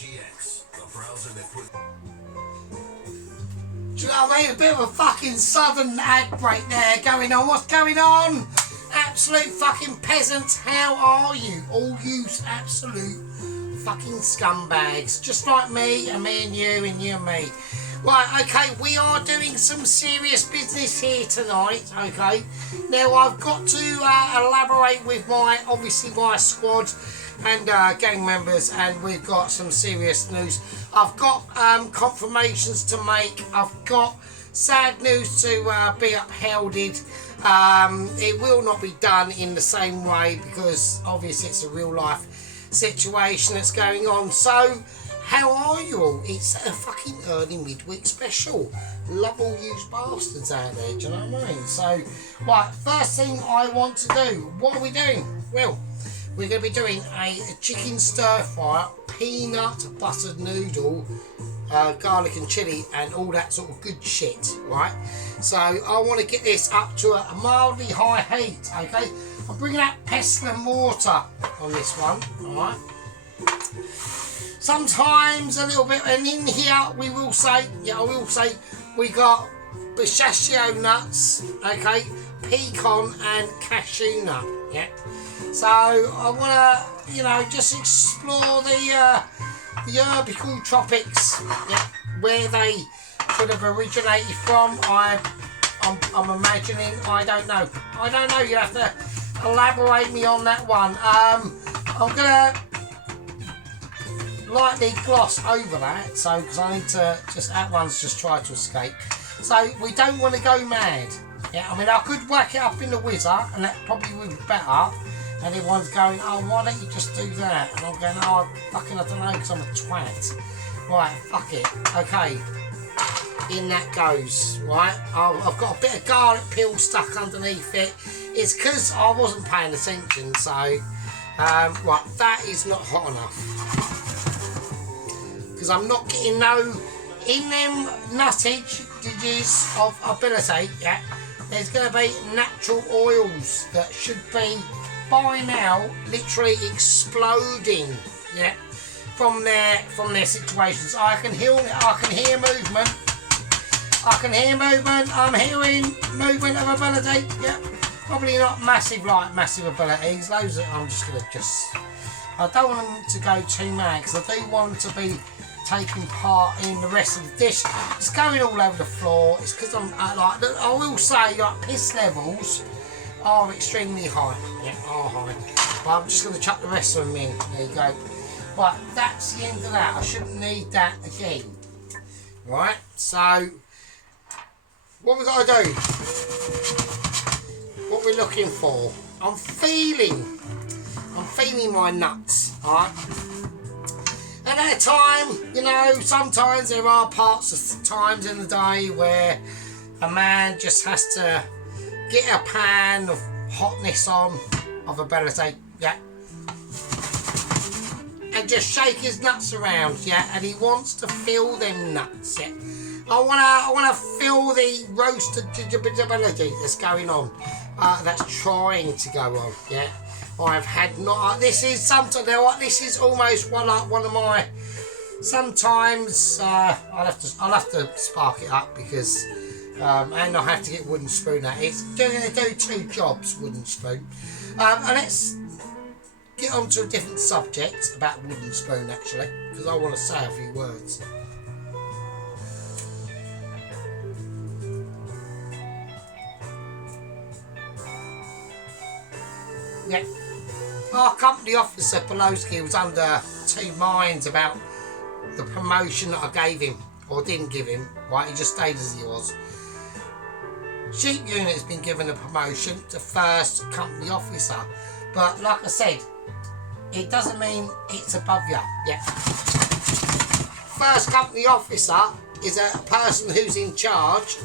Do you know what I mean? A bit of a fucking southern ad break there going on. What's going on? Absolute fucking peasants, how are you? All you absolute fucking scumbags. Just like me and you and you and me. Right, okay, we are doing some serious business here tonight, okay? Now, I've got to elaborate with my squad and gang members, and we've got some serious news. I've got confirmations to make. I've got sad news to be upheld. It will not be done in the same way because obviously it's a real life situation that's going on. So, how are you all? It's a fucking early midweek special. Love all you bastards out there, do you know what I mean? So, right, first thing I want to do, what are we doing? Well, we're going to be doing a chicken stir fry, peanut buttered noodle, garlic and chilli and all that sort of good shit, right? So I want to get this up to a mildly high heat, okay? I'm bringing out pestle and mortar on this one, alright? Sometimes a little bit, and in here we will say, we got pistachio nuts, okay, pecan and cashew nut, yeah. So I want to, you know, just explore the herbical tropics, yeah, where they could have originated from. I'm imagining. I don't know. You have to elaborate me on that one. I'm gonna lightly gloss over that, so because I need to at once just try to escape. So we don't want to go mad. Yeah, I mean I could whack it up in the whizzer, and that probably would be better. And everyone's going, oh, why don't you just do that? And I'm going, oh, fucking, I don't know, because I'm a twat. Right, fuck it. Okay. In that goes, right? I've got a bit of garlic peel stuck underneath it. It's because I wasn't paying attention, so... right, that is not hot enough. Because I'm not getting no... In them nuttages of ability, yeah, there's going to be natural oils that should be... by now literally exploding, yeah, from their situations. I can hear movement. I'm hearing movement of ability, yeah. Probably not massive abilities. Those are, I'm just gonna I don't want them to go too mad because I do want them to be taking part in the rest of the dish. It's going all over the floor. It's because I will say like piss levels are extremely high. Yeah, are high. But I'm just going to chuck the rest of them in. There you go. Right, that's the end of that. I shouldn't need that again. Right, so what we got to do? What we're looking for? I'm feeling my nuts. Alright. And at a time, you know, sometimes there are parts of times in the day where a man just has to get a pan of hotness on, of ability, yeah, and just shake his nuts around, yeah, and he wants to feel them nuts, yeah. I wanna feel the roasted ability that's going on, that's trying to go on, yeah. I've had not. This is sometimes. This is almost one of my. Sometimes I'll have to spark it up because. And I'll have to get wooden spoon out. It's going to do two jobs, wooden spoon. And let's get on to a different subject about wooden spoon actually, because I want to say a few words. Yeah. Our company officer Poloski was under two minds about the promotion that I gave him, or didn't give him, right? He just stayed as he was. Sheep unit has been given a promotion to first company officer, but like I said, it doesn't mean it's above you. Yeah. First company officer is a person who's in charge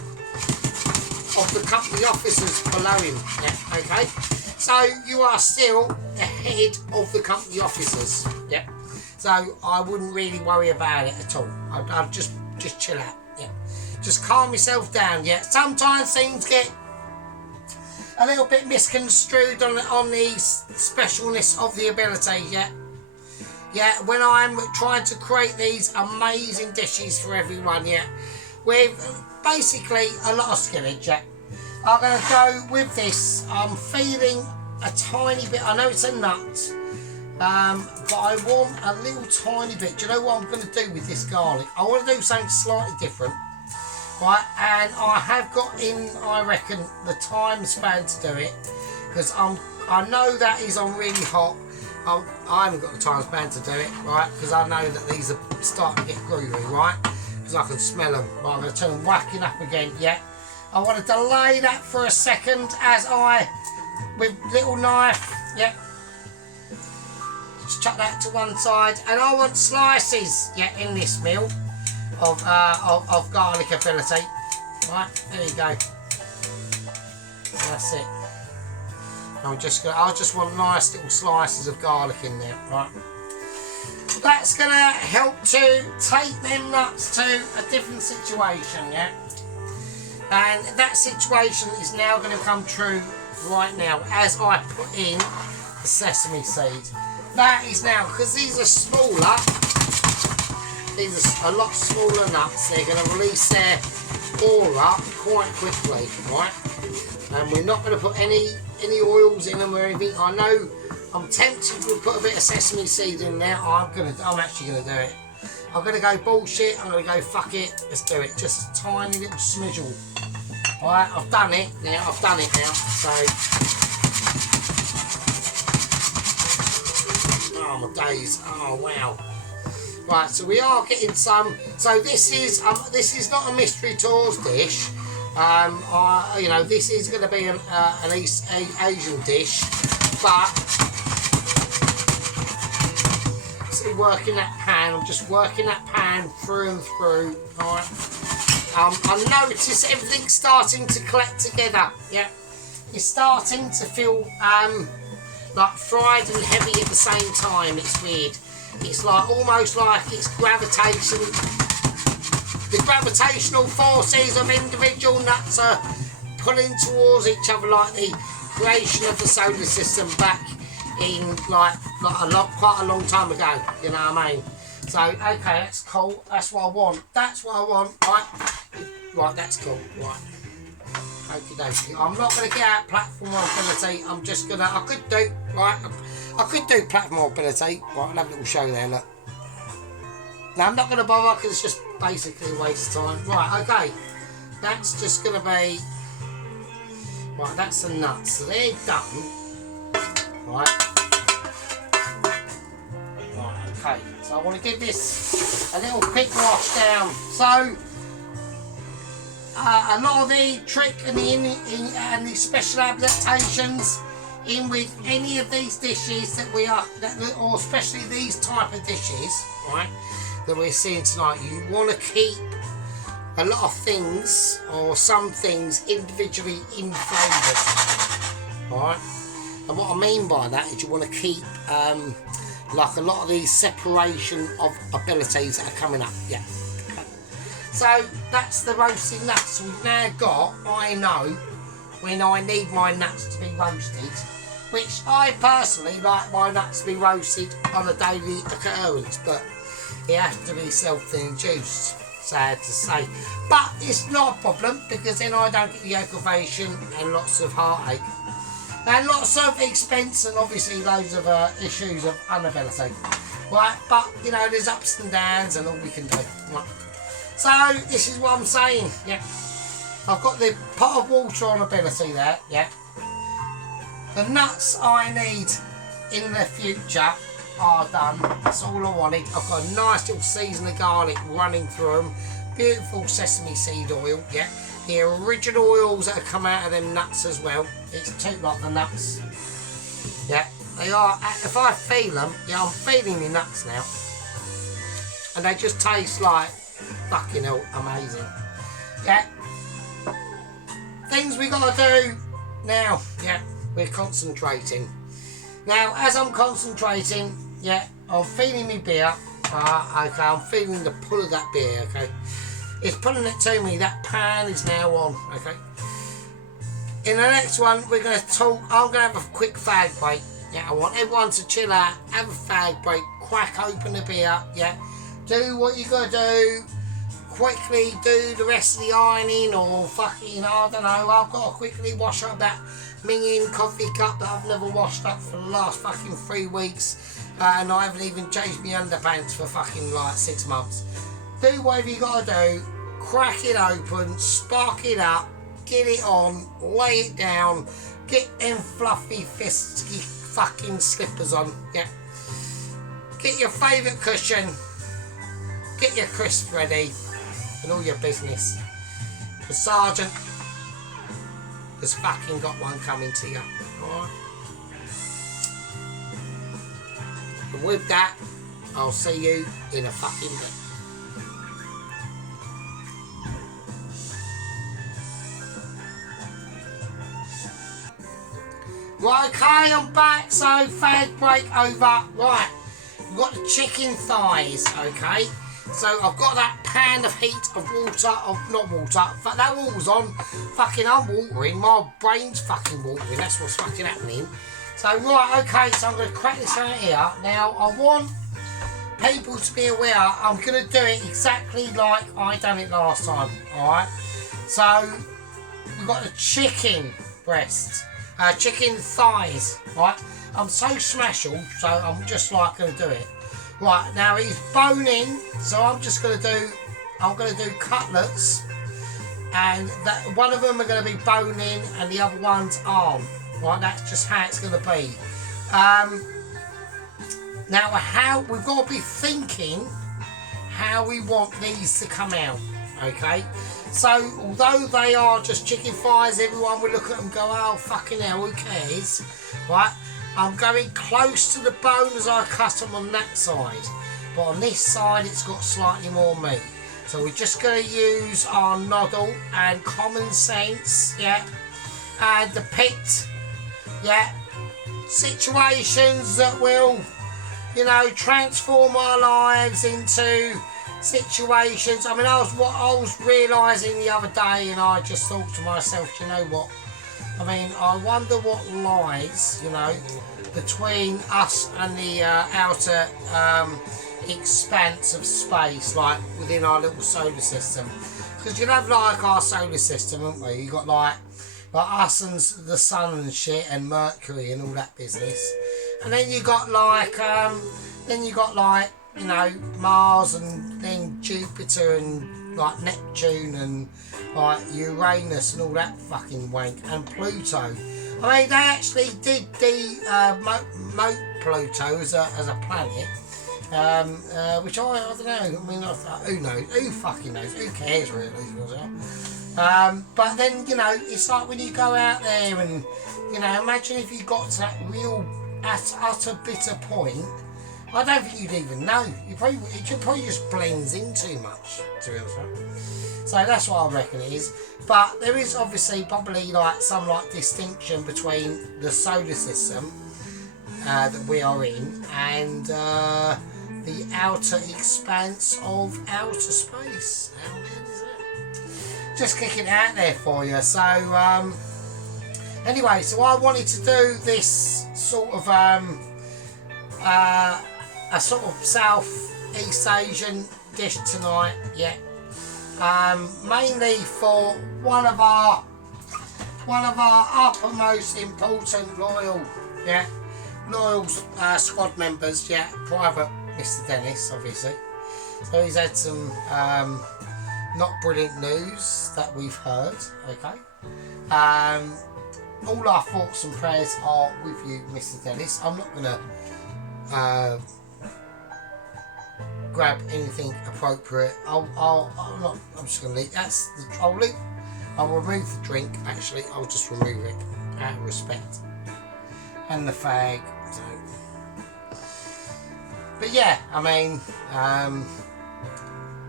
of the company officers below him. Yeah. Okay. So you are still the head of the company officers. Yeah. So I wouldn't really worry about it at all. I'd just chill out. Yeah. Just calm yourself down. Yeah. Sometimes things get a little bit misconstrued on the specialness of the ability. Yeah. yeah, when I'm trying to create these amazing dishes for everyone, yeah, with basically a lot of skillage, yeah. I'm going to go with this. I'm feeling a tiny bit, I know it's a nut, but I want a little tiny bit. Do you know what I'm going to do with this garlic? I want to do something slightly different, right? And I have got in, I reckon, the time span to do it, because I know that is on really hot. I haven't got the time span to do it, right? Because I know that these are starting to get groovy, right? Because I can smell them. Right, I'm going to turn them whacking up again, yeah? I want to delay that for a second as I, with little knife, yeah, just chuck that to one side, and I want slices, yeah, in this meal of garlic ability. Right, there you go. That's it. I just want nice little slices of garlic in there, right? That's gonna help to take them nuts to a different situation, yeah. And that situation is now going to come true right now as I put in the sesame seed. That is now, because these are smaller, these are a lot smaller nuts, they're going to release their aura quite quickly, right? And we're not going to put any oils in them or anything. I know I'm tempted to put a bit of sesame seed in there. I'm actually going to do it. I'm going to go bullshit, I'm going to go fuck it, let's do it. Just a tiny little smidgel. Alright, I've done it now, so. Oh my days, oh wow. Right, so we are getting some, so this is not a mystery tours dish. You know, this is going to be an East Asian dish, but working that pan, I'm just working that pan through and through, alright. I notice everything's starting to collect together, yeah. It's starting to feel like fried and heavy at the same time. It's weird. It's like almost like it's gravitation. The gravitational forces of individual nuts are pulling towards each other, like the creation of the solar system back in quite a long time ago, you know what I mean? So okay, that's cool, that's what I want, right, that's cool, right, okie dokie. I'm not going to get out platform mobility, I'm just going to, I could do platform mobility, right, I'll have a little show there, look. Now I'm not going to bother because it's just basically a waste of time. Right, okay, that's just going to be, right, that's the nuts, so they're done, right. Okay, so I want to give this a little quick wash down. So a lot of the trick and the special adaptations in with any of these dishes or especially these type of dishes, right, that we're seeing tonight, you want to keep a lot of things or some things individually in flavours, right? And what I mean by that is you want to keep like a lot of these separation of abilities that are coming up, yeah. Okay. So that's the roasted nuts we've now got. I know when I need my nuts to be roasted, which I personally like my nuts to be roasted on a daily occurrence, but it has to be self-induced, sad to say. But it's not a problem because then I don't get the aggravation and lots of heartache. And lots of expense and obviously loads of issues of inability. Right, but you know, there's ups and downs and all we can do. Right. So this is what I'm saying, yeah. I've got the pot of water on ability there, yeah. The nuts I need in the future are done. That's all I wanted. I've got a nice little season of garlic running through them. Beautiful sesame seed oil, yeah. The original oils that have come out of them nuts as well. It's too like the nuts. Yeah, they are. If I feel them, yeah, I'm feeling the nuts now. And they just taste like fucking hell amazing. Yeah. Things we gotta do now, yeah, we're concentrating. Now, as I'm concentrating, yeah, I'm feeling my beer. Okay, I'm feeling the pull of that beer, okay. It's pulling it to me, that pan is now on, okay. In the next one, we're going to talk, I'm going to have a quick fag break. Yeah, I want everyone to chill out, have a fag break crack open the beer, yeah. Do what you gotta do. Quickly do the rest of the ironing, or fucking, I don't know, I've got to quickly wash up that minging coffee cup that I've never washed up for the last fucking 3 weeks, and I haven't even changed my underpants for fucking like 6 months. Do whatever you gotta do, crack it open, spark it up, get it on, lay it down, get them fluffy fisty fucking slippers on, yeah. Get your favourite cushion, get your crisp ready, and all your business. The sergeant has fucking got one coming to you, alright? And with that, I'll see you in a fucking bit. Right, okay, I'm back, so fag break over. Right, we've got the chicken thighs, okay? So I've got that pan of heat of water, not water, but that water's on. Fucking, I'm watering, my brain's fucking watering, that's what's fucking happening. So, right, okay, so I'm going to crack this out here. Now, I want people to be aware, I'm going to do it exactly like I done it last time, alright? So, we've got the chicken breasts. Chicken thighs, right? I'm so smashel, so I'm just like going to do it. Right, now he's boning, so I'm just going to do, cutlets, and that one of them are going to be bone-in and the other one's arm. Right, that's just how it's going to be. Now, how we've got to be thinking how we want these to come out, okay? So, although they are just chicken thighs, everyone will look at them and go, oh, fucking hell, who cares? Right? I'm going close to the bone as I cut them on that side. But on this side, it's got slightly more meat. So we're just going to use our noodle and common sense, yeah? And the pit, yeah? Situations that will, you know, transform our lives into situations. I mean, I was realising the other day, and I just thought to myself, you know what? I mean, I wonder what lies, you know, between us and the outer expanse of space, like within our little solar system. Because you have like our solar system, haven't we? You got like us and the sun and shit, and Mercury and all that business. And then you got like, you know, Mars, and then Jupiter, and like Neptune, and like Uranus and all that fucking wank, and Pluto. I mean, they actually did demote Pluto as a planet, which I don't know. I mean, who knows? Who fucking knows? Who cares really? But then, you know, it's like when you go out there and, you know, imagine if you got to that real utter bitter point. I don't think you'd even know. It probably just blends in too much, to be honest. So that's what I reckon it is. But there is obviously probably like some like distinction between the solar system that we are in and the outer expanse of outer space. How weird is it? Just kicking it out there for you. So anyway, so I wanted to do this sort of a sort of Southeast Asian dish tonight, yeah. Mainly for one of our uppermost important loyal squad members, yeah. Private Mr. Dennis, obviously. So he's had some not brilliant news that we've heard, okay. All our thoughts and prayers are with you, Mr. Dennis. I'm not gonna grab anything appropriate. I'm just gonna leave. I'll remove the drink. Actually, I'll just remove it out of respect. And the fag. So. But yeah, I mean,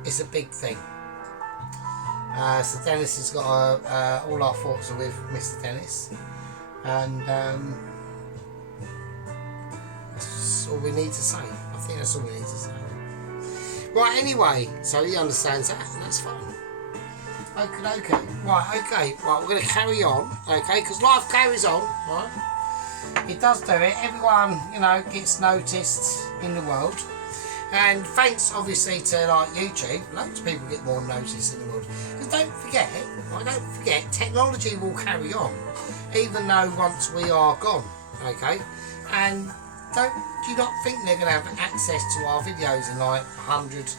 it's a big thing. So Dennis has got all our thoughts are with Mr. Dennis, and that's all we need to say. I think that's all we need to say. Right, anyway, so he understands that, and that's fine. Okay. Right, we're going to carry on, okay, because life carries on, right? it does do it. Everyone, you know, gets noticed in the world. And thanks, obviously, to like YouTube, loads of people get more notice in the world. Because don't forget, technology will carry on, even though once we are gone, okay? And do you not think they're going to have access to our videos in like 100,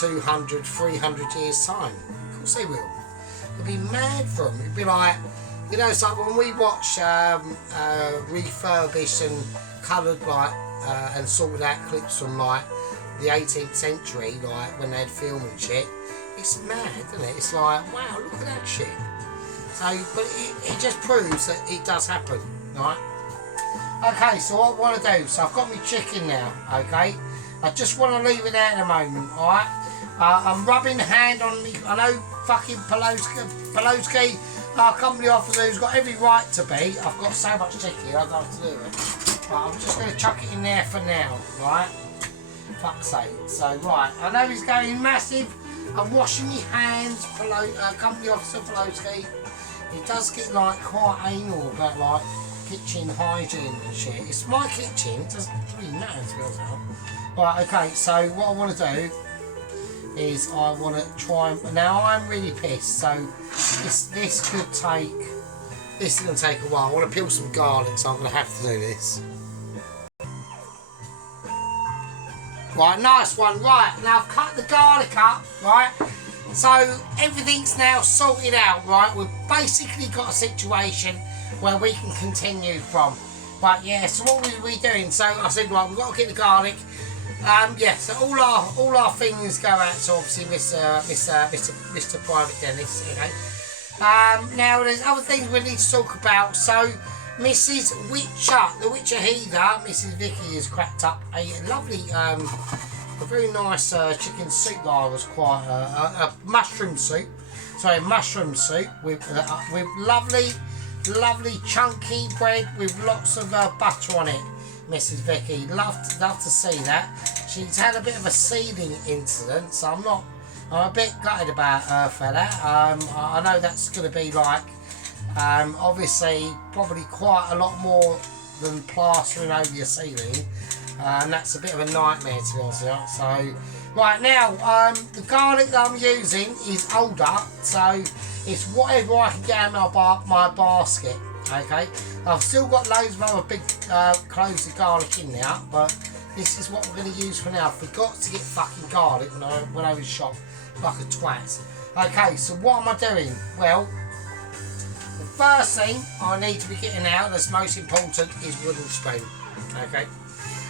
200, 300 years' time? Of course they will. It'll be mad for them. It'll be like, you know, it's like when we watch refurbished and coloured like and sorted out clips from like the 18th century, like when they had film and shit. It's mad, isn't it? It's like, wow, look at that shit. So, but it just proves that it does happen, right? Okay, so what I want to do, so I've got my chicken now, okay? I just want to leave it out in a moment, alright? I'm rubbing the hand on me. I know fucking Pelosi, our company officer, who's got every right to be. I've got so much chicken, I don't know what to do with it. But I'm just going to chuck it in there for now, right? Fuck's sake. So, right, I know he's going massive. I'm washing my hands, company officer Pelosi. He does get like quite anal about like kitchen hygiene and shit. It's my kitchen, it doesn't really matter to be honest. Right, okay, so what I want to do is I want to try and, now I'm really pissed, so this could take, this is going to take a while. I want to peel some garlic, so I'm going to have to do this. Right, nice one. Right, now I've cut the garlic up, right? So everything's now sorted out, right? We've basically got a situation where we can continue from. But yeah, so what were we doing? So I said, right, we've got to get the garlic. Yeah, so all our things go out to obviously Mr. Private Dennis, okay? Now there's other things we need to talk about. So Mrs. Witcher, the Witcher Heather, Mrs. Vicky has cracked up a lovely, a very nice chicken soup that I was quite, a mushroom soup. Sorry, mushroom soup with lovely chunky bread with lots of butter on it. Mrs. Vicky, love to see that. She's had a bit of a seeding incident, so I'm a bit gutted about her for that. I know that's going to be like, obviously probably quite a lot more than plastering over your ceiling, and that's a bit of a nightmare to be honest with you. So right now, the garlic that I'm using is older, so it's whatever I can get out of my basket. Okay, I've still got loads of other big cloves of garlic in there, but this is what we're going to use for now. I forgot to get fucking garlic when I went over the shop like a twat. Okay, so what am I doing? Well, the first thing I need to be getting out that's most important is wooden spoon. Okay,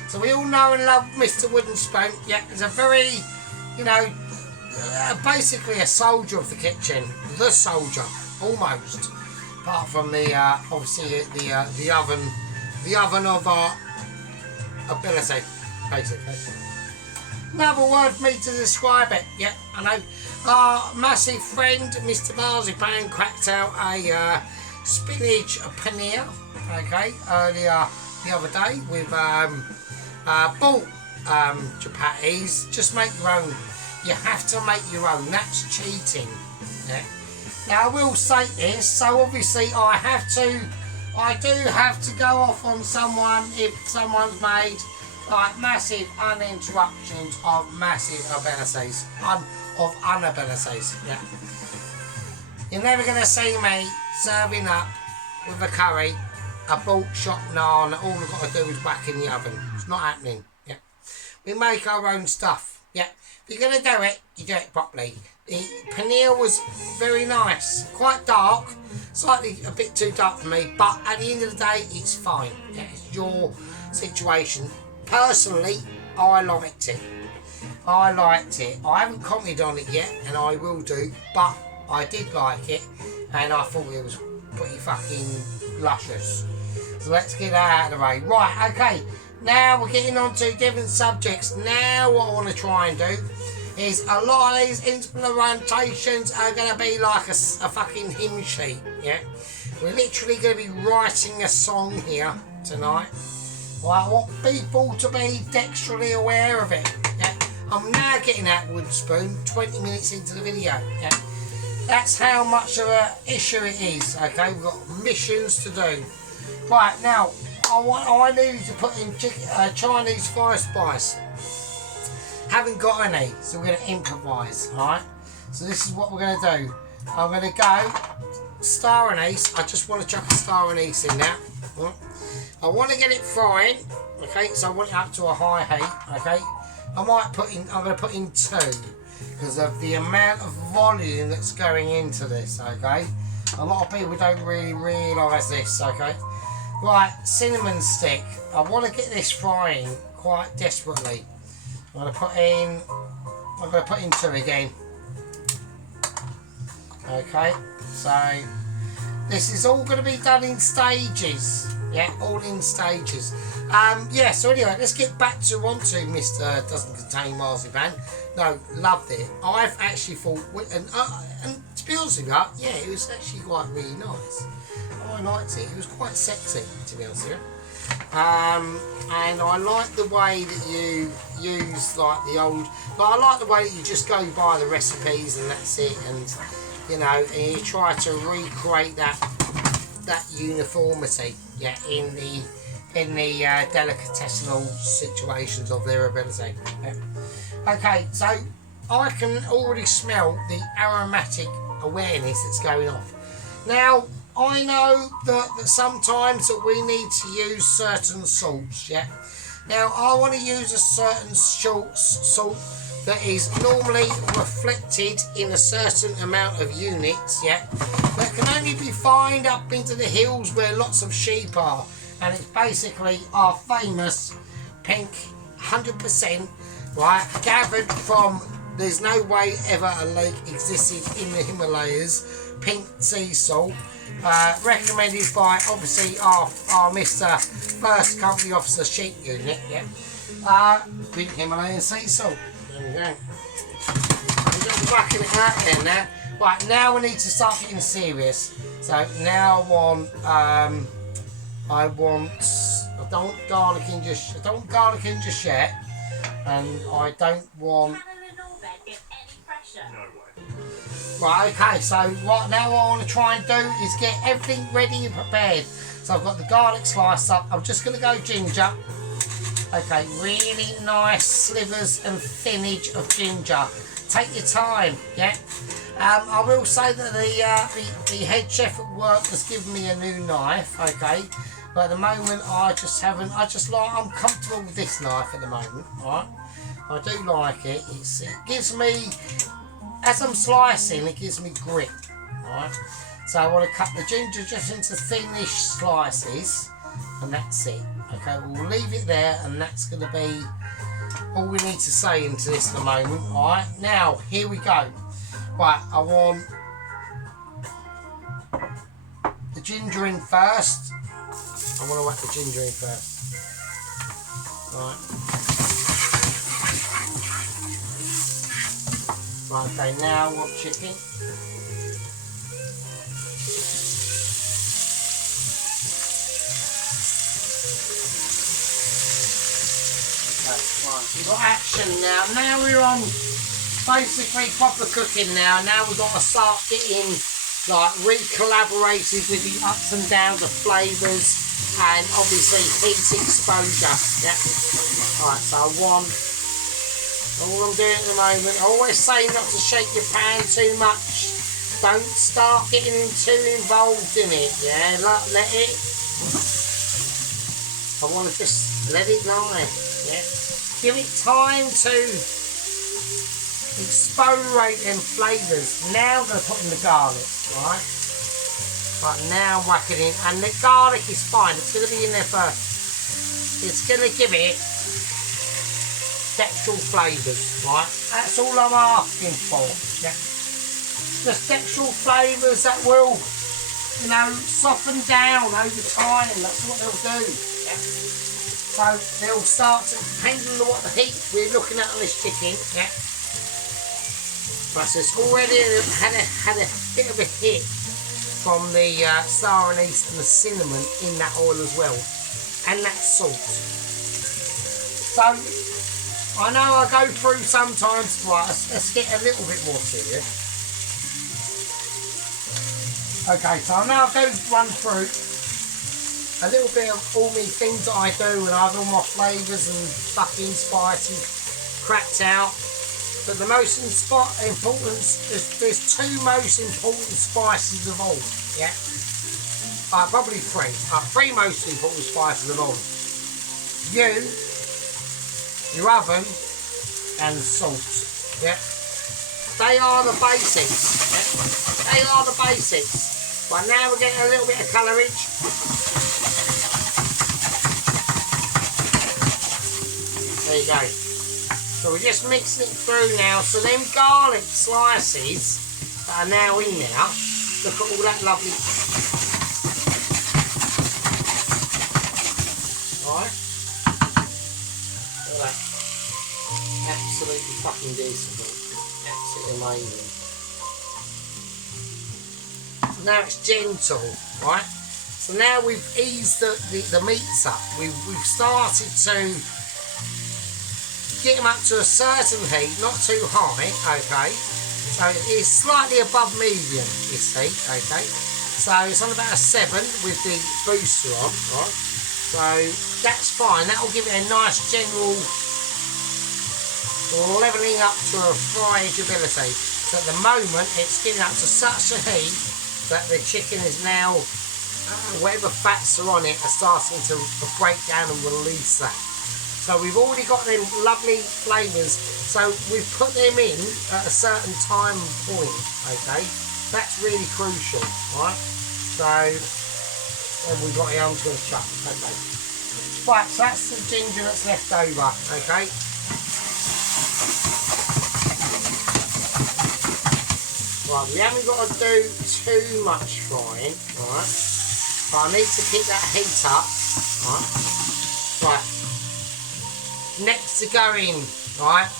so we all know and love Mr. Wooden Spoon. Yeah, he's a very, you know, basically a soldier of the kitchen. The soldier, almost. Apart from the obviously the oven of our ability, basically. Another word for me to describe it. Yeah, I know. Our massive friend Mr. Marzipan cracked out a spinach paneer. Okay, earlier the other day with bought chapatis. Just make your own. You have to make your own. That's cheating. Yeah. Now I will say this, so obviously I do have to go off on someone if someone's made like massive uninterruptions of massive abilities, unabilities, yeah. You're never going to see me serving up with a curry, a bought shop naan, all I've got to do is whack in the oven. It's not happening, yeah. We make our own stuff, yeah. If you're going to do it, you do it properly. The paneer was very nice, quite dark, slightly a bit too dark for me, but at the end of the day, it's fine. Yeah, it's your situation. Personally, I liked it. I haven't commented on it yet, and I will do, but I did like it, and I thought it was pretty fucking luscious. So let's get that out of the way. Right, okay, now we're getting on to different subjects. Now what I want to try and do is a lot of these implementations are going to be like a fucking hymn sheet, yeah? We're literally going to be writing a song here tonight. Well, I want people to be dexterously aware of it, yeah? I'm now getting that wood spoon 20 minutes into the video, yeah? That's how much of an issue it is, okay? We've got missions to do. Right, now, I needed to put in Chinese fire spice. Haven't got any, so we're going to improvise, alright? So this is what we're going to do. I'm going to go star anise. I just want to chuck a star anise in now. I want to get it frying, okay? So I want it up to a high heat, okay? I'm going to put in 2 because of the amount of volume that's going into this, okay? A lot of people don't really realise this, okay? Right, cinnamon stick. I want to get this frying quite desperately. I'm going to put in 2 again. Okay, so this is all going to be done in stages. Yeah, all in stages. Yeah, so anyway, let's get back to onto Mr. Doesn't Contain Marzipan. No, loved it. I've actually thought, and to be honest with you, yeah, it was actually quite really nice. I liked it. It was quite sexy, to be honest with you. And I like the way that you use like the old. I like the way that you just go by the recipes and that's it, and you know, and you try to recreate that uniformity, yeah, in the delicatessenal situations of their ability. Yeah. Okay, so I can already smell the aromatic awareness that's going off. Now, I know that sometimes that we need to use certain salts, yeah. Now, I want to use a certain salt that is normally reflected in a certain amount of units, yeah, that can only be found up into the hills where lots of sheep are, and it's basically our famous pink 100%, right, gathered from, there's no way ever a lake existed in the Himalayas, pink sea salt, recommended by obviously our Mr. First Company Officer Sheep Unit, yeah, pink Himalayan sea salt. There we go. I'm just whacking it out there now. Right, now we need to start getting serious. So now I don't want garlic in just yet, and I don't want. Right, okay, so right now what I want to try and do is get everything ready and prepared. So I've got the garlic sliced up. I'm just going to go ginger. Okay, really nice slivers and thinnage of ginger. Take your time, yeah. I will say that the head chef at work has given me a new knife, okay. But at the moment I'm comfortable with this knife at the moment, alright. I do like it. It gives me, as I'm slicing, it gives me grip, alright. So I want to cut the ginger just into thinnish slices, and that's it. Okay, we'll leave it there, and that's going to be all we need to say into this at the moment. Alright, now here we go. Right, I want the ginger in first. I want to whack the ginger in first. Right. Right, okay, now I want chicken. Right, we've got action now. Now we're on basically proper cooking now. Now we've got to start getting like re-collaborated with the ups and downs of flavours and obviously heat exposure. Yeah. Right, so all I'm doing at the moment, I always say not to shake your pan too much. Don't start getting too involved in it. Yeah, let it. I want to just let it lie. Yeah. Give it time to exfoliate them flavours. Now I'm going to put in the garlic, right? Right, now I'm whacking in. And the garlic is fine. It's going to be in there first. It's going to give it textural flavours, right? That's all I'm asking for, yeah? Just textural flavours that will, you know, soften down over time. That's what they'll do, yeah? So they'll start to, depending on what the heat we're looking at on this chicken, yeah. But so it's already had a bit of a hit from the star anise and the cinnamon in that oil as well, and that salt. So I know I go through sometimes. Right, let's get a little bit more serious. Okay, so I know I go run through. a little bit of all me things that I do, and I have all my flavours and fucking spices cracked out. But the most important, there's two most important spices of all, yeah? Probably three. Three most important spices of all. Your oven, and salt, yeah? They are the basics, yeah? They are the basics. But now we're getting a little bit of colourage. There you go. So we're just mixing it through now. So them garlic slices that are now in there, look at all that lovely. Right? Look at that. Absolutely fucking decent. Absolutely amazing. So now it's gentle, right? So now we've eased the meats up. We've started to get them up to a certain heat, not too high, okay? So it's slightly above medium, this heat, okay? So it's on about a 7 with the booster on, right? So that's fine, that'll give it a nice general levelling up to a fryability. So at the moment it's getting up to such a heat that the chicken is now, whatever fats are on it are starting to break down and release that. So we've already got them lovely flavours, so we've put them in at a certain time point, okay? That's really crucial, right? So, and we've got it on to the chuck, okay? Right, so that's the ginger that's left over, okay? Right, we haven't got to do too much frying, right? But I need to keep that heat up, right? Right. Next to go in, right?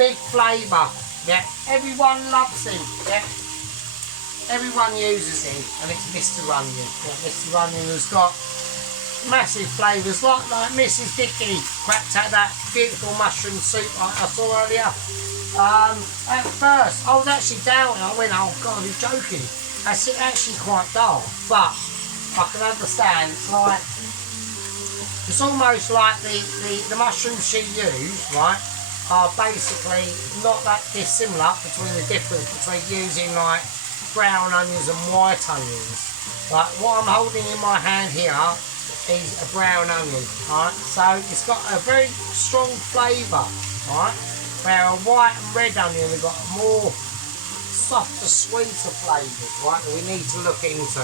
Big flavour, yeah? Everyone loves him, yeah? Everyone uses him, and it's Mr. Runyon. Yeah, Mr. Runyon has got massive flavours, like Mrs. Dickey cracked out that beautiful mushroom soup I saw earlier. At first, I was actually down, I went, oh God, you're joking. That's actually quite dull, but I can understand, like, it's almost like the mushrooms she used, right, are basically not that dissimilar between the difference between using like brown onions and white onions. Like what I'm holding in my hand here is a brown onion, right? So it's got a very strong flavour, right? Where a white and red onion have got more softer, sweeter flavours, right, that we need to look into.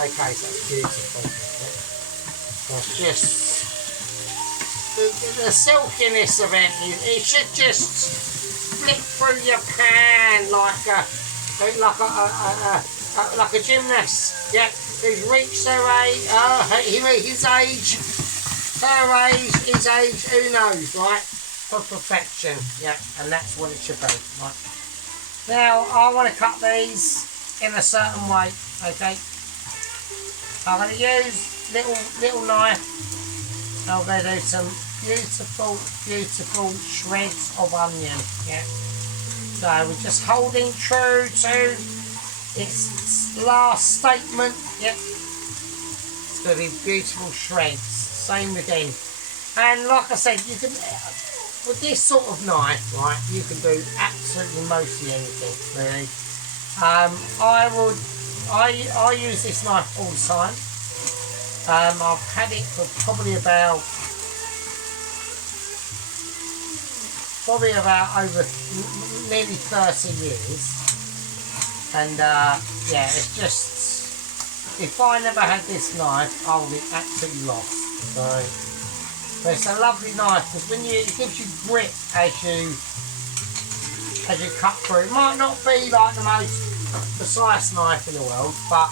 Okay, so that's beautiful. That's just the silkiness of it. It should just flip through your pan like a gymnast. Yeah, who's reached their age, his age, her age, his age, who knows, right? For perfection. Yeah, and that's what it should be. Right. Now I want to cut these in a certain way. Okay. I'm going to use little knife. I'm going to do some beautiful shreds of onion. Yeah. So we're just holding true to its last statement. Yeah. It's going to be beautiful shreds. Same again. And like I said, you can with this sort of knife, right? You can do absolutely mostly anything, really. I use this knife all the time. I've had it for probably about over nearly 30 years, and yeah, it's just, if I never had this knife, I would be absolutely lost. So, but it's a lovely knife because it gives you grip as you cut through. It might not be like the most precise knife in the world, but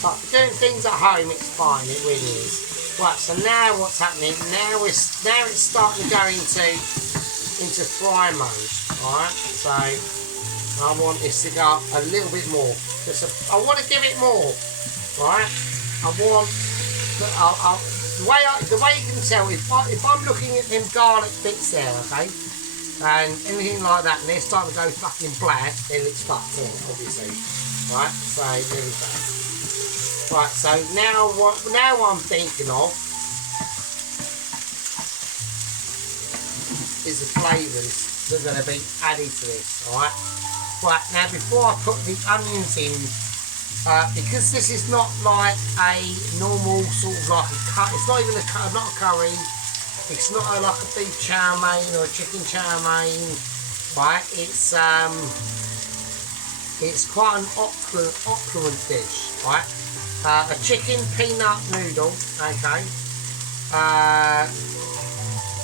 for doing things at home, it's fine. It really is. Right. So now what's happening? Now it's starting to go into fry mode. All right. So I want this to go up a little bit more. I want to give it more. Right. I want the way you can tell if I'm looking at them garlic bits there, okay, and anything like that, and they're starting to go fucking black, then it's fucked in, obviously. Right, so there we go. Right, so now I'm thinking of is the flavours that are going to be added to this. Alright. Right, now before I put the onions in, because this is not like a normal sort of like a cut, it's not even not a curry, it's not like a beef chow mein or a chicken chow mein, right? It's quite an opulent dish, right? A chicken peanut noodle, okay,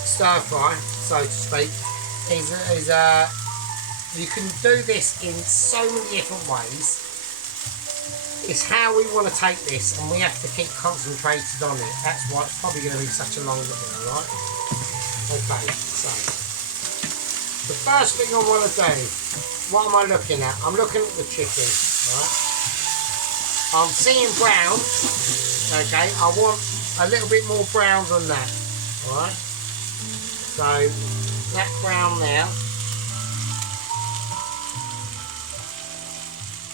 stir fry, so to speak, you can do this in so many different ways. It's how we want to take this, and we have to keep concentrated on it. That's why it's probably going to be such a long video, right? Okay, so the first thing I want to do, what am I looking at? I'm looking at the chicken, right? I'm seeing brown, okay? I want a little bit more brown than that, alright? So, that brown there,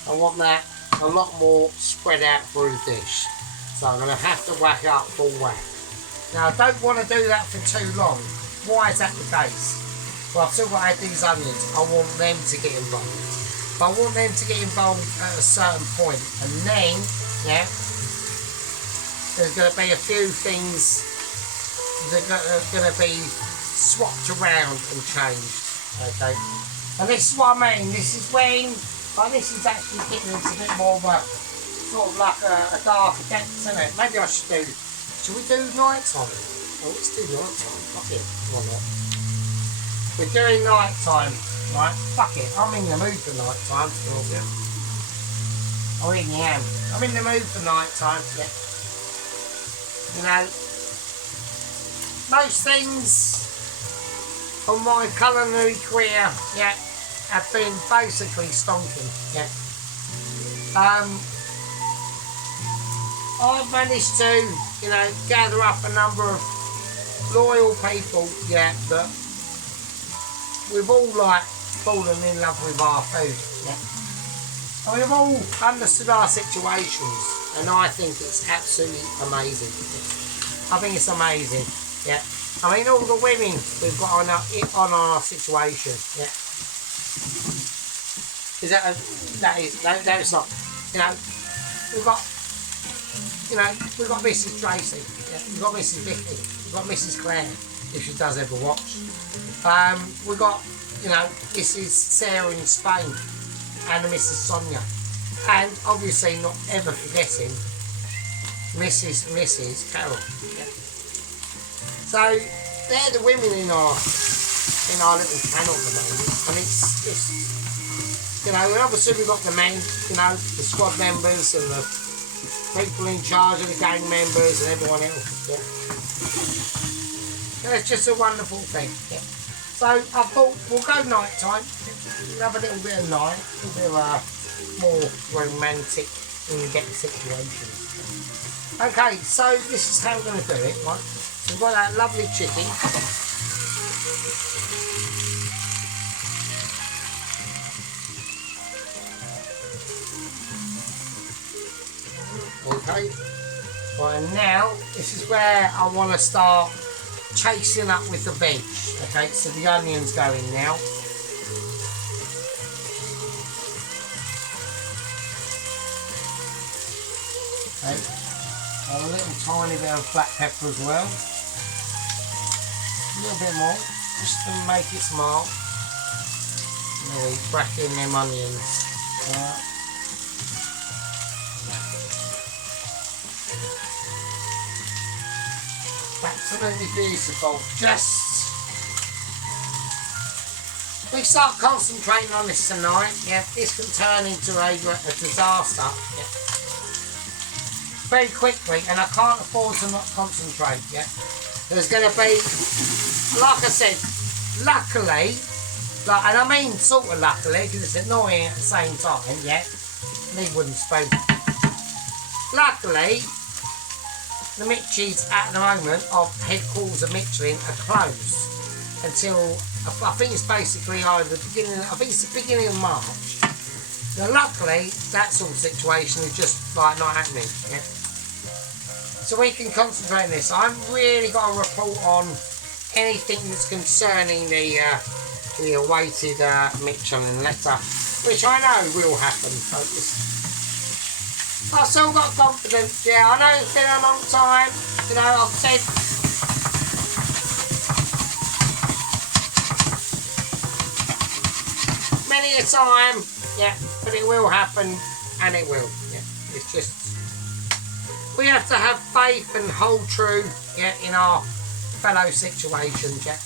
I want that a lot more spread out through the dish. So I'm going to have to whack it up full whack. Now, I don't want to do that for too long. Why is that the case? Well, I've still got to add these onions. I want them to get involved. But I want them to get involved at a certain point, and then, yeah, there's going to be a few things that are going to be swapped around and changed, okay? And this is what I mean. This is when, like, this is actually getting into a bit more of a, sort of like a darker depth, isn't it? Maybe I should we do night time? Oh, let's do night time. Fuck it, why not? We're doing night time. Right, fuck it, I'm in the mood for night time, yeah. I really am. I'm in the mood for night time, yeah. You know, most things on my culinary career, yeah, have been basically stonking, yeah. I've managed to, you know, gather up a number of loyal people, yeah, that we've all, like, fallen in love with our food, yeah. And we've all understood our situations, and I think it's absolutely amazing. Yeah. I think it's amazing, yeah. I mean, all the women we've got on our situation, yeah. That is not, you know, we've got Mrs. Tracy, yeah. We've got Mrs. Vicky, we've got Mrs. Claire, if she does ever watch. We've got, you know, Mrs. Sarah in Spain and Mrs. Sonia, and obviously not ever forgetting Mrs. Carol. Yeah. So they're the women in our little channel at the moment, and it's you know, and obviously we've got the men, you know, the squad members and the people in charge of the gang members and everyone else. Yeah. And it's just a wonderful thing. Yeah. So I thought we'll go night time, we'll have a little bit of night, a little bit of more romantic in-depth situations. Okay, so this is how we're going to do it, right? So we've got that lovely chicken. Okay, right, and now this is where I want to start chasing up with the veg. Okay, so the onions go in now. Okay, a little tiny bit of black pepper as well. A little bit more, just to make it smart. Really crack in them onions. Absolutely beautiful. We start concentrating on this tonight, yeah, this can turn into a disaster, yeah, very quickly, and I can't afford to not concentrate, yeah. There's going to be, like I said, luckily, like, and I mean sort of luckily, because it's annoying at the same time, yeah, me wouldn't speak. Luckily, the Mitchies at the moment of headquarters of Michelin are closed until I think it's basically either the beginning. I think it's the beginning of March. Now, luckily, that sort of situation is just like not happening. Yeah. So we can concentrate on this. I haven't really got a report on anything that's concerning the awaited Michelin letter, which I know will happen, folks. I've still got confidence. Yeah, I know it's been a long time. You know, I've said many a time, yeah, but it will happen, and it will. Yeah, it's just we have to have faith and hold true, yeah, in our fellow situations. Yeah.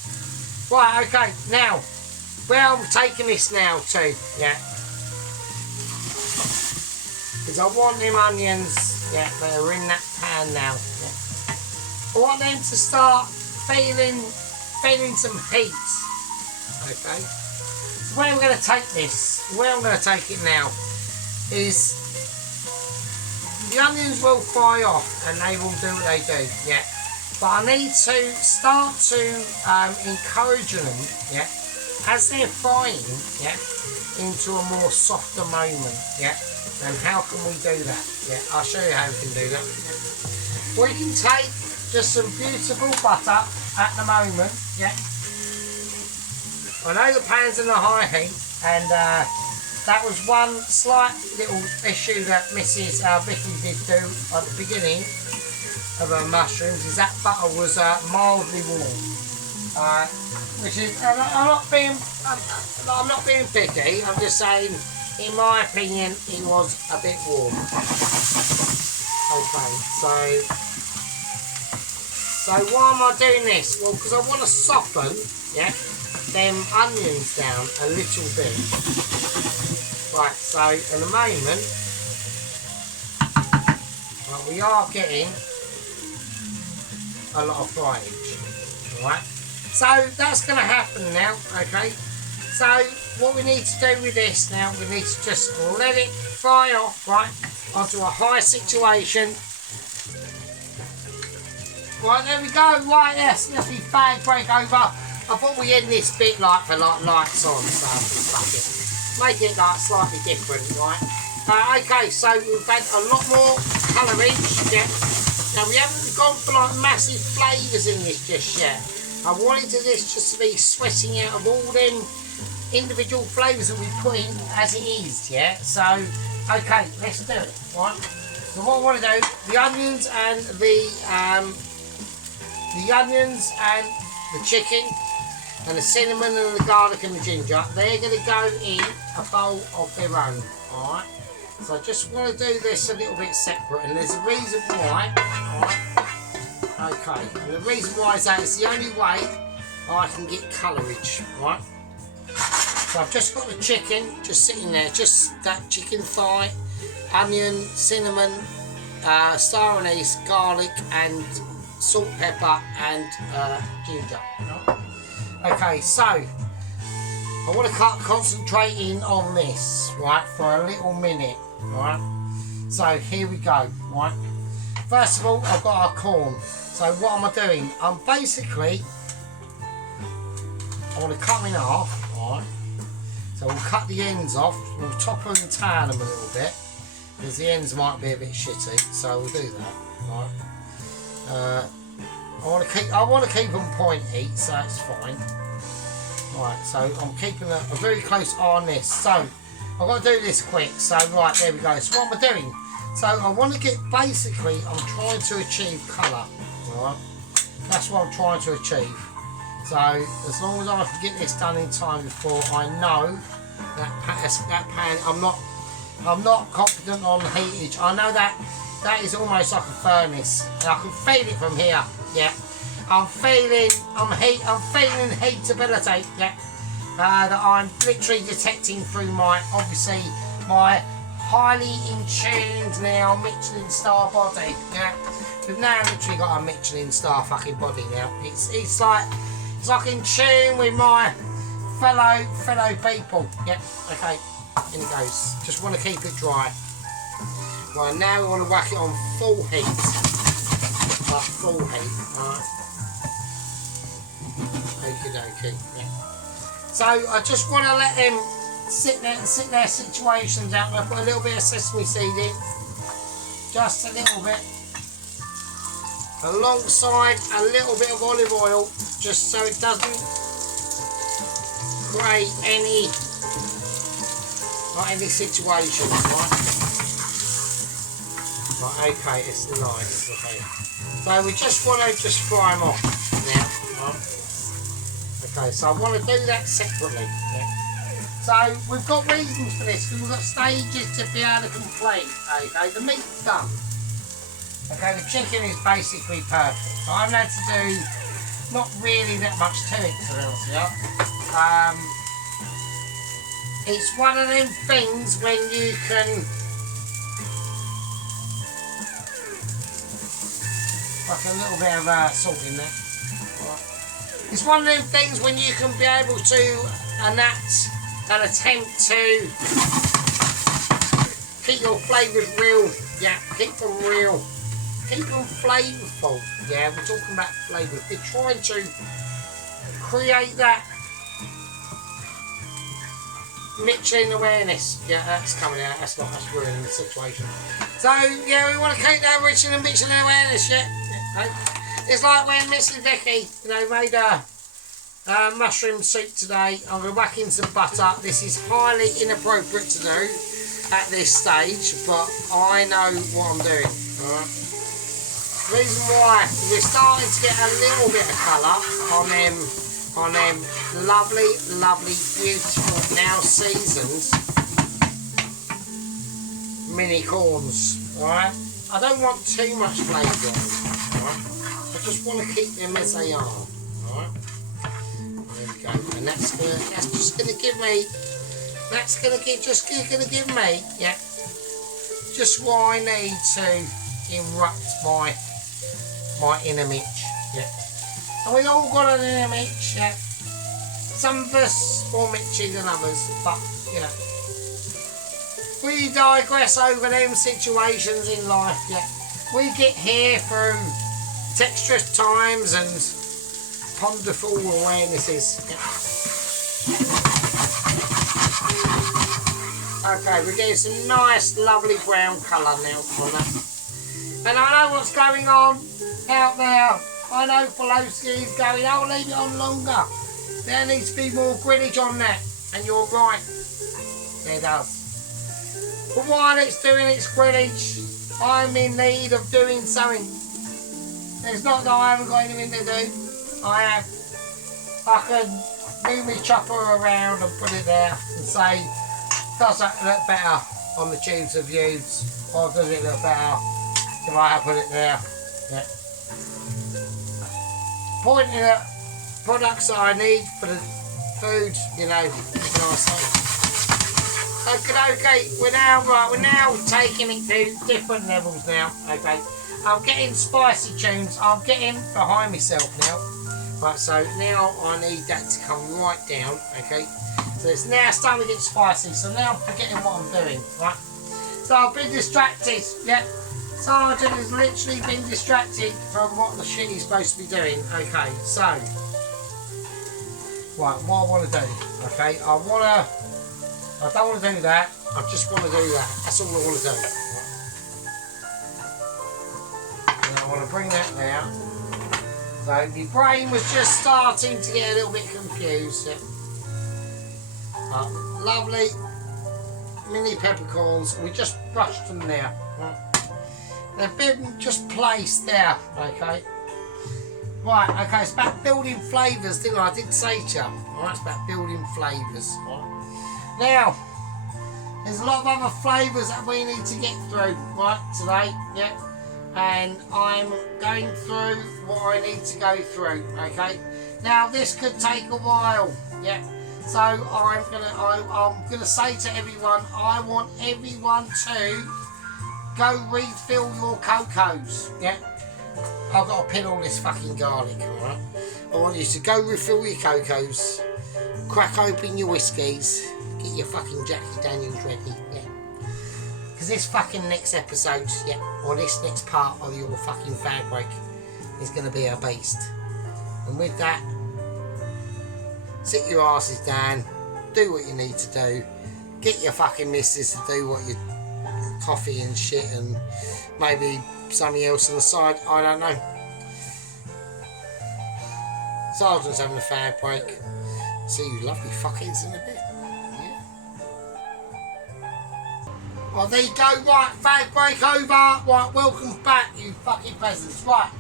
Right. Okay. Now, where I'm taking this now to, yeah, because I want them onions, yeah, that are in that pan now. Yeah. I want them to start feeling some heat. Okay. So where I'm going to take this, where I'm going to take it now, is the onions will fry off and they will do what they do. Yeah. But I need to start to encourage them, yeah, as they're frying, yeah, into a more softer moment, yeah. And how can we do that? Yeah, I'll show you how we can do that. We can take just some beautiful butter at the moment, yeah. I know the pan's in a high heat, and that was one slight little issue that Mrs. Vicky did do at the beginning of her mushrooms, is that butter was mildly warm. Which is, I'm not being picky, I'm just saying, in my opinion, it was a bit warm. Okay, so why am I doing this? Well, because I want to soften, yeah, them onions down a little bit. Right, so in a moment, well, we are getting a lot of fryage, alright? So that's going to happen now, okay? So what we need to do with this now, we need to just let it fry off, right, onto a high situation. Right, there we go, right, yes, let me bag break over. I thought we end this bit like for like lights on, so fuck it. Make it like slightly different, right? Okay, so we've had a lot more colourage, yeah. Now we haven't gone for like massive flavours in this just yet. I wanted this just to be sweating out of all them individual flavours that we put in as it is, yeah? So, okay, let's do it, right? So what I want to do, the onions and the chicken and the cinnamon and the garlic and the ginger, they're going to go in a bowl of their own, alright? So I just want to do this a little bit separate, and there's a reason why, alright? Okay, and the reason why is that it's the only way I can get colourage, right? So I've just got the chicken just sitting there, just that chicken thigh, onion, cinnamon, star anise, garlic and salt, pepper and ginger. Okay, so I want to concentrate in on this, right, for a little minute, right? So here we go, right? First of all, I've got our corn. So what am I doing? I'm basically, I want to cut them in half, right? So we'll cut the ends off, we'll topple and tan them a little bit, because the ends might be a bit shitty, so we'll do that, right? I want to keep them pointy, so that's fine. Right, so I'm keeping a very close eye on this. So I've got to do this quick. So right, there we go. So what am I doing? So I want to get, basically, I'm trying to achieve colour. Right, that's what I'm trying to achieve. So as long as I can get this done in time before I know that pan, I'm not confident on heatage. I know that is almost like a furnace, and I can feel it from here. Yeah, I'm feeling heatability. Yeah, that I'm literally detecting through my highly in tuned now Michelin star body. Yeah, we've now literally got a Michelin star fucking body now. It's like in tune with my fellow people. Yeah, okay, in it goes. Just want to keep it dry. Right, now we want to whack it on full heat. Like full heat, alright. Okie dokie, yeah. So I just want to let them sit there situations out there. Put a little bit of sesame seed in, just a little bit, alongside a little bit of olive oil, just so it doesn't create any situations, right? Right, okay, it's nice. Okay, so we just want to fry them off now. Right? Okay, so I want to do that separately. Yeah. So we've got reasons for this, because we've got stages to be able to complete. Okay, the meat's done. Okay, the chicken is basically perfect. So I've had to do not really that much to it, to be honest with you. It's one of them things when you can, like a little bit of salt in there. Right. It's one of them things when you can be able to enact an attempt to keep your flavours real. Yeah, keep them real. Keep them flavourful. Yeah, we're talking about flavours. We're trying to create that Michelin awareness. Yeah, that's coming out. That's ruining the situation. So yeah, we want to keep that Michelin awareness. Yeah. Okay. It's like when Mrs. Decky, made a mushroom soup today. I'm going to whack in some butter. This is highly inappropriate to do at this stage, but I know what I'm doing. All right. Reason why we're starting to get a little bit of colour on them lovely, beautiful, now seasoned mini corns. Alright? I don't want too much flavour on them. Alright? I just want to keep them as they are. Alright? There we go. And that's just gonna give me yeah, just what I need to erupt my inner Mitch. Yeah. And we've all got an inner Mitch, yeah. Some of us more Mitchy than others, but we digress over them situations in life, yeah. We get here through dexterous times and ponderful awarenesses. Yeah. Okay, we're getting some nice, lovely brown colour now on that. And I know what's going on out there. I know Pelosi is going, oh, leave it on longer. There needs to be more grillage on that. And you're right. There does. But while it's doing its grillage, I'm in need of doing something. It's not that I haven't got anything to do. I can move my chopper around and put it there and say, does that look better on the tubes of views? Or does it look better if I put it there? Yeah. Pointing at products that I need for the food, what can I say? Okay, we're now taking it to different levels now. Okay, I'm getting spicy tunes. I'm getting behind myself now. Right, so now I need that to come right down. Okay, so it's now starting to get spicy. So now I'm forgetting what I'm doing. Right, so I've been distracted. Yeah. Sergeant has literally been distracted from what the shit he's supposed to be doing. Okay, so right, what I want to do. Okay, I don't want to do that. I just want to do that. That's all I want to do. And I want to bring that down. So my brain was just starting to get a little bit confused. Yeah. Lovely mini peppercorns. We just brushed them there. Right. They've been just placed there, okay? Right, okay, it's about building flavours, didn't I? I did say to you. Alright, it's about building flavours. Right. Now, there's a lot of other flavours that we need to get through, right, today, yeah? And I'm going through what I need to go through, okay? Now, this could take a while, yeah? So, I'm gonna say to everyone, I want everyone to go refill your cocos, yeah? I've got to pin all this fucking garlic, alright? I want you to go refill your cocos, crack open your whiskies, get your fucking Jackie Daniels ready, yeah? Because this fucking next episode, yeah, or this next part of your fucking fag break is going to be a beast. And with that, sit your asses down, do what you need to do. Get your fucking missus to do what your coffee and shit, and maybe something else on the side. I don't know. Sergeant's having a fag break. See you lovely fuckers in a bit. Yeah. Well, there you go. Right, fag break over. Right, welcome back, you fucking peasants. Right,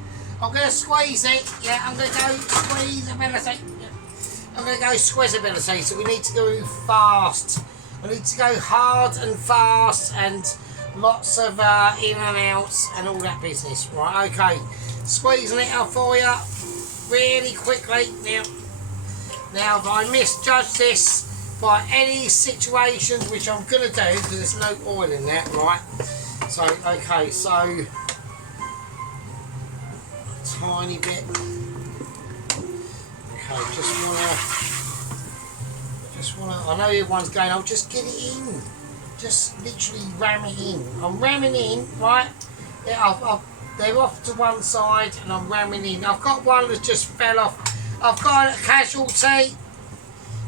I'm going to squeeze it. Yeah, I'm going to go squeeze-ability. Yeah. I'm going to go squeeze-ability, so we need to go fast. We need to go hard and fast, and lots of in and outs and all that business. Right, okay. Squeezing it out for you really quickly. Now, if I misjudge this by any situations, which I'm going to do, because there's no oil in there, right? So, okay, so a tiny bit. Okay, just wanna. I know everyone's going, I'll just get it in. Just literally ram it in. I'm ramming in, right? Yeah, they're off to one side and I'm ramming in. I've got one that just fell off. I've got a casualty.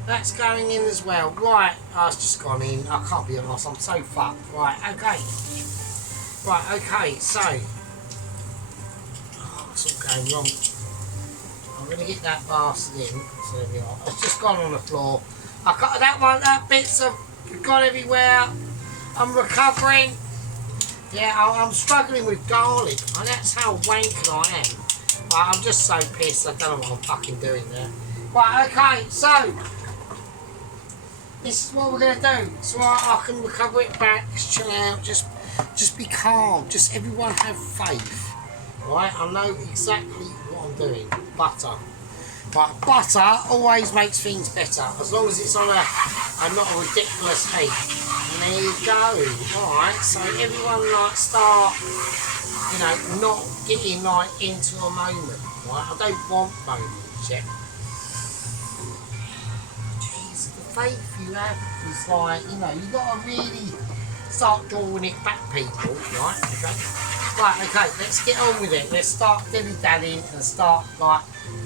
That's going in as well. Right, oh, it's just gone in. I can't be honest, I'm so fucked. Right, okay. Right, okay, so. Oh, it's all going wrong. I'm going to get that bastard in. So there we are. It's just gone on the floor. I got that one, that bits have gone everywhere. I'm recovering. Yeah, I'm struggling with garlic. And that's how wanking I am. Right, I'm just so pissed. I don't know what I'm fucking doing there. Right, okay, so this is what we're going to do. So I can recover it back, chill out, just be calm. Just everyone have faith. Right, I know exactly what I'm doing. Butter. Right, butter always makes things better, as long as it's on a not a ridiculous heat. And there you go. Alright, so everyone like start, you know, not getting like into a moment. Right, I don't want moments yet. Jeez, the faith you have is like, you know, you've got to really start drawing it back, people. Right, okay. Right, okay, let's get on with it. Let's start dilly-dallying and start like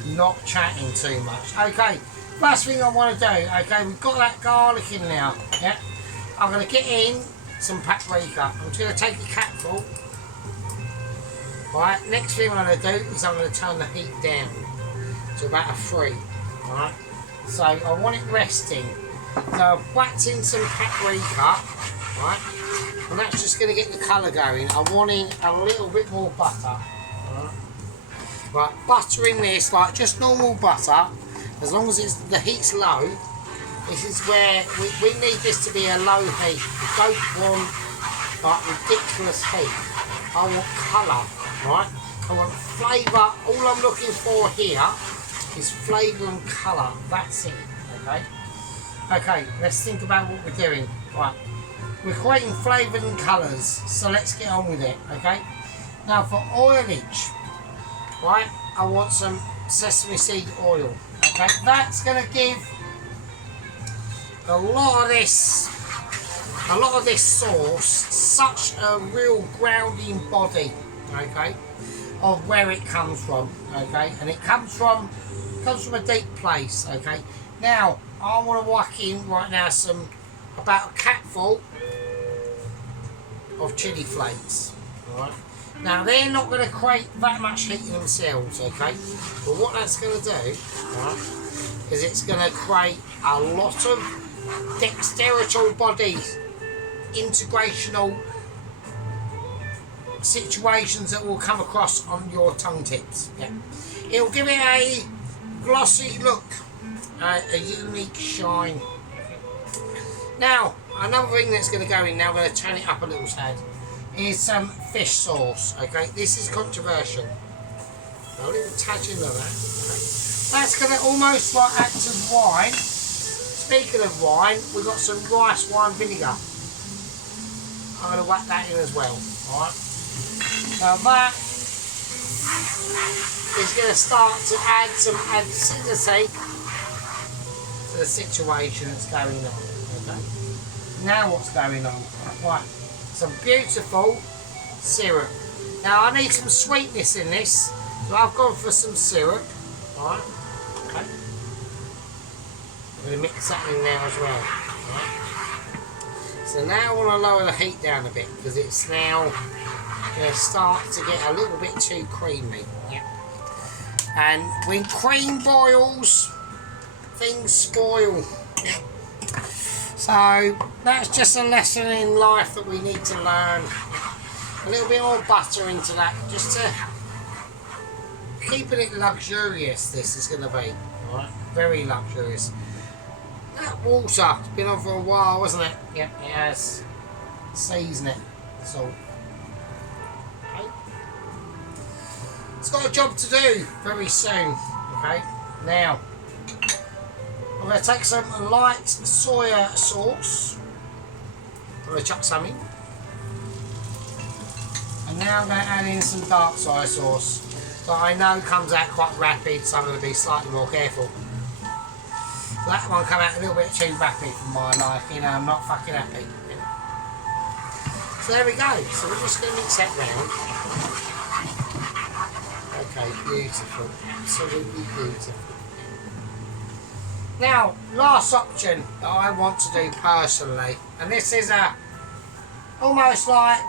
not chatting too much. Okay, first thing I want to do, okay, we've got that garlic in now, yeah? I'm going to get in some paprika. I'm just going to take a capful. Right, next thing I'm going to do is I'm going to turn the heat down to about a 3. Right, so I want it resting. So I've whacked in some paprika, right, and that's just going to get the colour going. I'm wanting a little bit more butter. Right, butter in this, like just normal butter, as long as the heat's low. This is where we need this to be a low heat. We don't want like ridiculous heat. I want colour, right? I want flavour. All I'm looking for here is flavour and colour. That's it, okay? Okay, let's think about what we're doing. Right, we're creating flavours and colours, so let's get on with it, okay? Now for oilage, right, I want some sesame seed oil. Okay, that's going to give a lot of this sauce such a real grounding body. Okay, of where it comes from. Okay, and it comes from a deep place. Okay, now I want to whack in right now about a capful of chili flakes. All right. Now they're not going to create that much heat in themselves, okay? But what that's going to do, right, is it's going to create a lot of dexterous body integrational situations that will come across on your tongue tips. Yeah. It'll give it a glossy look, a unique shine. Now, another thing that's going to go in now, I'm going to turn it up a little tad, is some fish sauce. Okay, this is controversial. A little touch in of that. Okay. That's going to almost like act as wine. Speaking of wine, we've got some rice wine vinegar. I'm going to whack that in as well. Alright. Now that is going to start to add some acidity to the situation that's going on. Okay. Now what's going on? Right. Some beautiful syrup. Now I need some sweetness in this, so I've gone for some syrup. Alright, okay. I'm going to mix that in now as well. Right. So now I want to lower the heat down a bit because it's now going to start to get a little bit too creamy. Yep. And when cream boils, things spoil. Yep. So that's just a lesson in life that we need to learn. A little bit more butter into that, just to keeping it luxurious. This is going to be, alright, very luxurious. That water, it's been on for a while, wasn't it? Yep, it has. Season it, that's all. Okay. It's got a job to do very soon. Okay, now I'm going to take some light soya sauce. I'm going to chuck some in. And now I'm going to add in some dark soy sauce that I know comes out quite rapid, so I'm going to be slightly more careful. So that one come out a little bit too rapid for my liking, I'm not fucking happy. So there we go, so we're just going to mix that round. Okay, beautiful, absolutely beautiful. Now, last option that I want to do personally, and this is almost like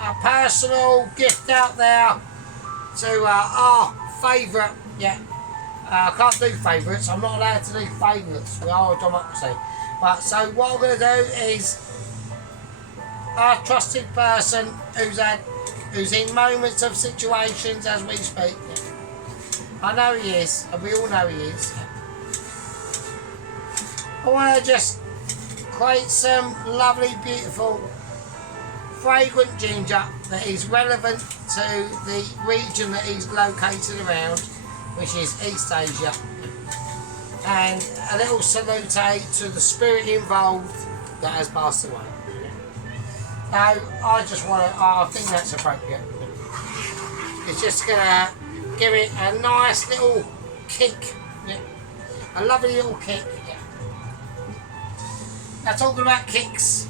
a personal gift out there to our favourite, I can't do favourites, I'm not allowed to do favourites, we are a democracy. But so what I'm going to do is our trusted person who's in moments of situations as we speak. I know he is, and we all know he is. I want to just create some lovely, beautiful, fragrant ginger that is relevant to the region that he's located around, which is East Asia. And a little salute to the spirit involved that has passed away. Now, I think that's appropriate. It's just going to give it a nice little kick, a lovely little kick. Now, talking about kicks,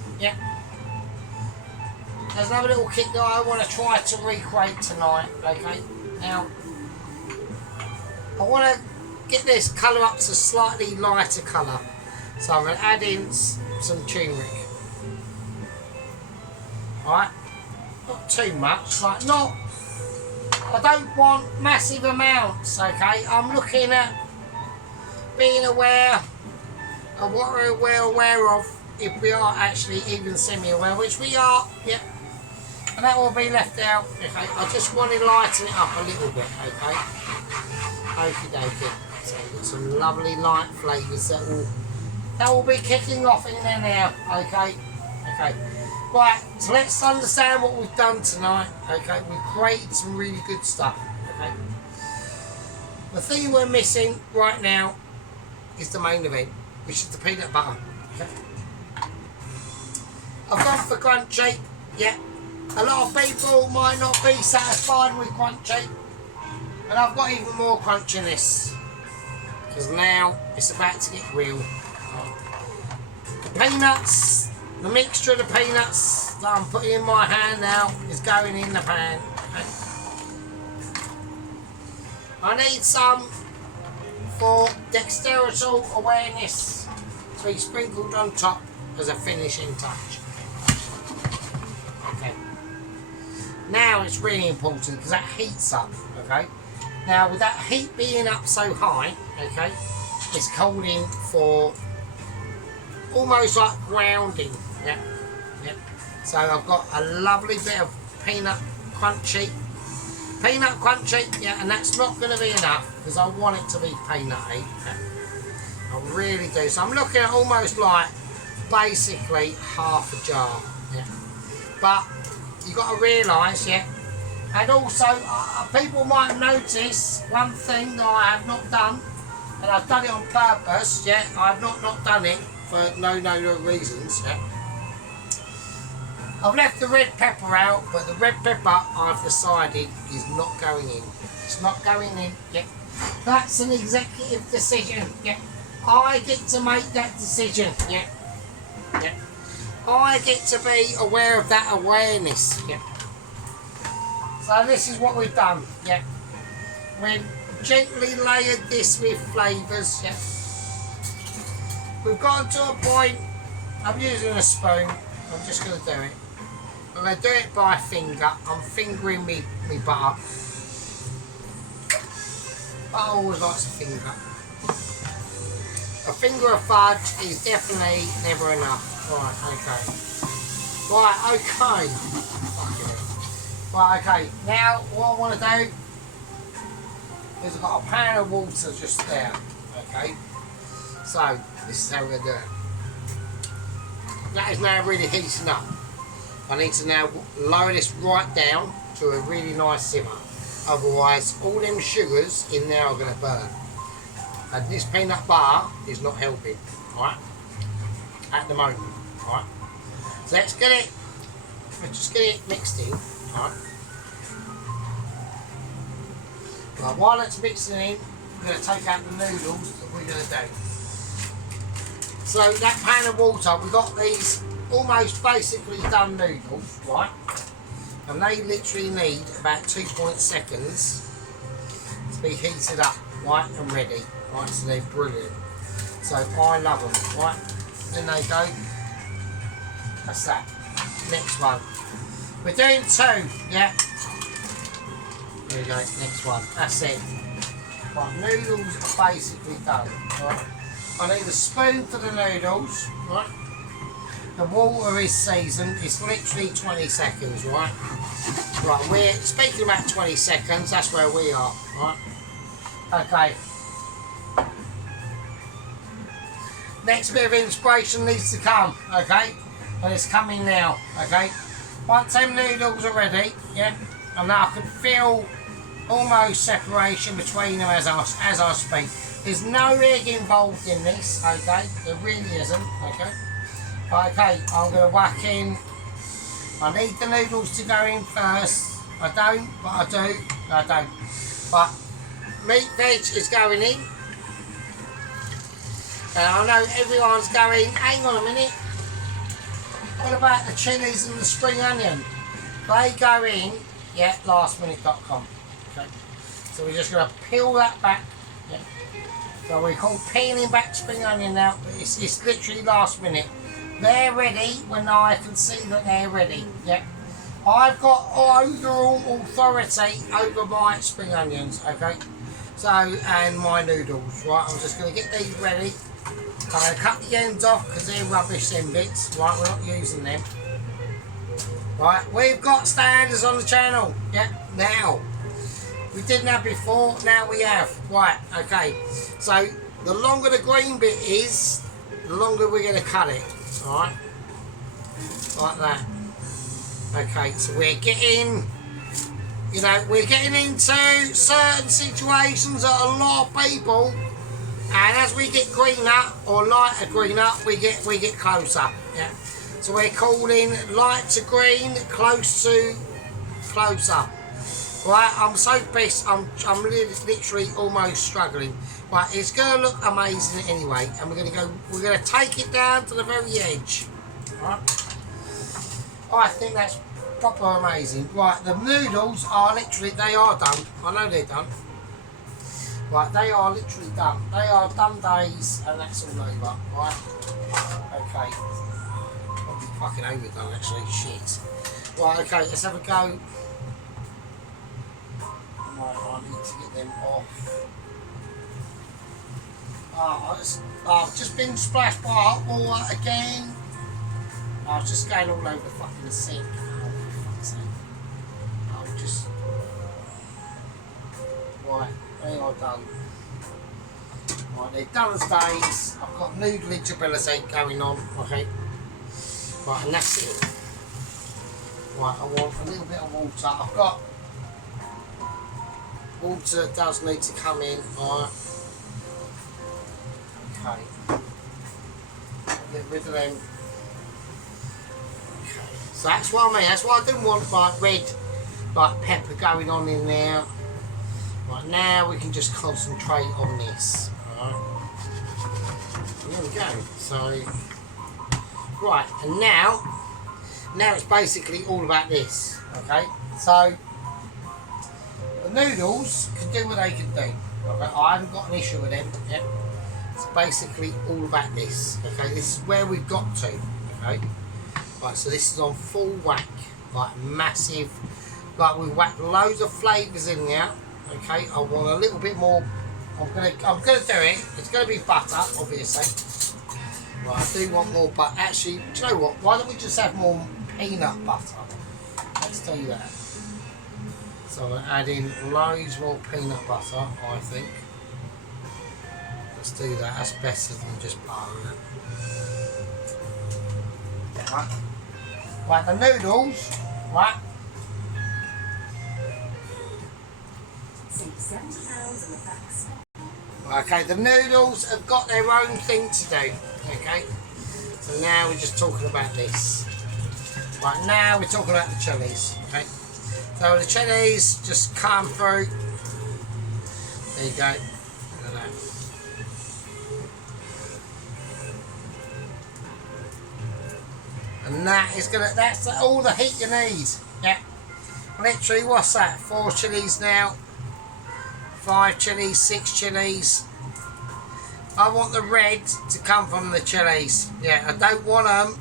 there's another little kick that I want to try to recreate tonight, okay? Now, I want to get this colour up to a slightly lighter colour. So I'm going to add in some turmeric. Alright? Not too much, I don't want massive amounts, okay? I'm looking at being aware of what we're aware of, if we are actually even semi-aware, which we are, and that will be left out, okay? I just want to lighten it up a little bit, okay? Okie dokie. So we've got some lovely light flavours that will be kicking off in there now, okay? Okay. Right, so let's understand what we've done tonight, okay? We've created some really good stuff, okay? The thing we're missing right now is the main event, which is the peanut butter, okay? I've gone for crunchy, A lot of people might not be satisfied with crunchy, and I've got even more crunchiness, because now it's about to get real. Peanuts, the mixture of the peanuts that I'm putting in my hand now is going in the pan. Okay. I need some for dexterity awareness to be sprinkled on top as a finishing touch. Okay. Now it's really important because that heats up, okay? Now with that heat being up so high, okay, it's calling for almost like grounding, So I've got a lovely bit of peanut crunchy, and that's not going to be enough because I want it to be peanutty. I really do. So I'm looking at almost like basically half a jar. But you've got to realise, and also people might notice one thing that I have not done, and I've done it on purpose. I've not done it for no reasons. I've left the red pepper out, but the red pepper I've decided is not going in. It's not going in. That's an executive decision. I get to make that decision. I get to be aware of that awareness. So this is what we've done. We've gently layered this with flavours. we've gotten to a point. I'm using a spoon. I'm just going to do it. I'm going to do it by finger. I'm fingering me butter. Butter always likes a finger. A finger of fudge is definitely never enough. Right, okay. Right, okay. Fucking hell. Right, okay. Now, what I want to do is I've got a pan of water just there. Okay. So, this is how we're going to do it. That is now really heating up. I need to now lower this right down to a really nice simmer. Otherwise, all them sugars in there are going to burn. And this peanut butter is not helping, right? At the moment, right? So let's just get it mixed in, right? Right, while it's mixing in, we're going to take out the noodles that we're going to do. So that pan of water, we've got these almost basically done noodles, right? And they literally need about 2 seconds to be heated up, right, and ready. Right, so they're brilliant. So I love them, right? Then they go. That's that. Next one. We're doing 2, yeah? There we go, next one. That's it. Right, noodles are basically done, right? I need a spoon for the noodles, right? The water is seasoned, it's literally 20 seconds, right? Right, we're speaking about 20 seconds, that's where we are, right? Okay. Next bit of inspiration needs to come, okay? And it's coming now, okay? Once them noodles are ready, yeah, and now I can feel almost separation between them as I speak. There's no egg involved in this, okay? There really isn't, okay? Okay, I'm going to whack in. I need the noodles to go in first. I don't, but I do. I don't. But meat veg is going in. And I know everyone's going, hang on a minute. What about the chilies and the spring onion? They go in, yeah, lastminute.com. Okay. So we're just going to peel that back. Yeah. So we call peeling back spring onion now, but it's literally last minute. They're ready when I can see that they're ready. Yeah. I've got overall authority over my spring onions, okay? So, and my noodles, right? I'm just going to get these ready. I'm going to cut the ends off because they're rubbish, them bits. Right, we're not using them. Right, we've got standards on the channel. Yeah, now. We didn't have before, now we have. Right, okay. So, the longer the green bit is, the longer we're going to cut it. Alright? Like that. Okay, so we're getting, you know, we're getting into certain situations that a lot of people, and as we get greener or lighter greener, we get closer. Yeah. So we're calling light to green, close to closer. Right, I'm so pissed. I'm literally almost struggling. Right, it's gonna look amazing anyway, and we're gonna take it down to the very edge. Right. I think that's proper amazing. Right, the noodles are literally, they are done. I know they're done. Right, they are literally done. They are done days, and that's all over. Right. Okay. Probably fucking overdone actually. Shit. Right. Okay. Let's have a go. Right. I need to get them off. I've just been splashed by hot water again. I was just going all over the fucking sink. Oh, for fuck's sake. I'll just. Right. They are done. Right, they're done as days. I've got noodleage ability going on, okay. Right, and that's it. Right, I want a little bit of water. I've got water that does need to come in, right. Okay. Get rid of them. Okay. So that's what I mean. That's why I didn't want like red like pepper going on in there. Right, now we can just concentrate on this. Right. There we go. So, right, and now it's basically all about this. Okay, so the noodles can do what they can do. Okay, I haven't got an issue with them. Yep. It's basically all about this. Okay, this is where we've got to. Okay, right. So this is on full whack, like massive. Like we whacked loads of flavours in there. Okay, I want a little bit more. I'm gonna do it. It's gonna be butter, obviously. Right, I do want more butter. Actually, do you know what? Why don't we just have more peanut butter? Let's do that. So I'm gonna add in loads more peanut butter, I think. Let's do that. That's better than just butter. Right. Right, the noodles. Right. Okay, the noodles have got their own thing to do. Okay, so now we're just talking about this. Right, now we're talking about the chilies. Okay, so the chilies just come through. There you go. Look at that. And that is gonna. That's all the heat you need. Yeah. Literally, what's that? 4 chilies now. 5 chilies, 6 chilies. I want the red to come from the chilies. Yeah, I don't want them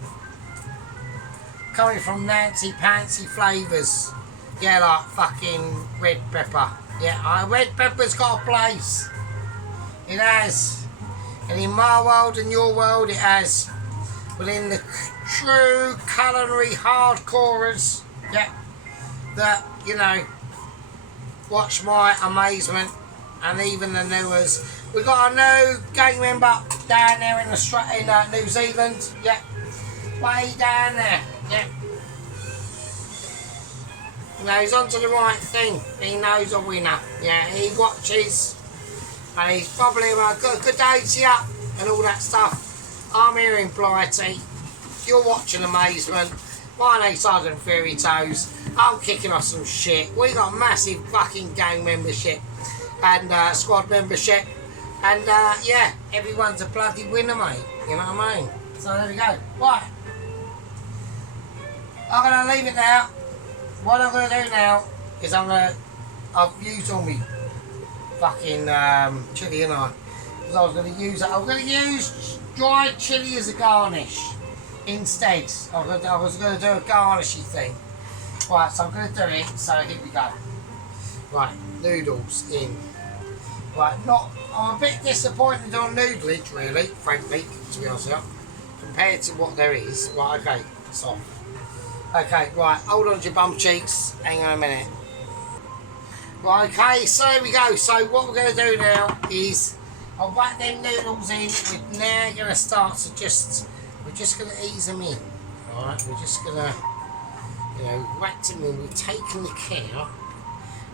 coming from Nancy Pantsy flavours. Yeah, like fucking red pepper. Yeah, red pepper's got a place. It has. And in my world and your world, it has. But in the true culinary hardcorers, yeah, that, you know, watch my amazement, and even the newers. We've got a new gang member down there in New Zealand. Yeah, way down there. Yeah. You know, he's onto the right thing. He knows a winner. Yeah, he watches, and he's probably got a good day to you and all that stuff. I'm here in Blighty. You're watching Amazement. My name's Sergeant Fairy Toes. I'm kicking off some shit. We got massive fucking gang membership and squad membership, and yeah, everyone's a bloody winner, mate. You know what I mean? So there we go. Right, I'm gonna leave it now. What I'm gonna do now is I've used all my fucking chilli, and because I was gonna use it. I'm gonna use dried chilli as a garnish instead. I was gonna do a garnishy thing. Right, so I'm going to do it, so here we go. Right, noodles in. Right, I'm a bit disappointed on noodleage, really, frankly, to be honest with you, compared to what there is. Right, okay, soft. Okay, right, hold on to your bum cheeks, hang on a minute. Right, okay, so there we go. So what we're going to do now is, I'll whack them noodles in. We're now going to start to we're just going to ease them in. Alright, we're just going to, you know, whacked them in. We've taken the care.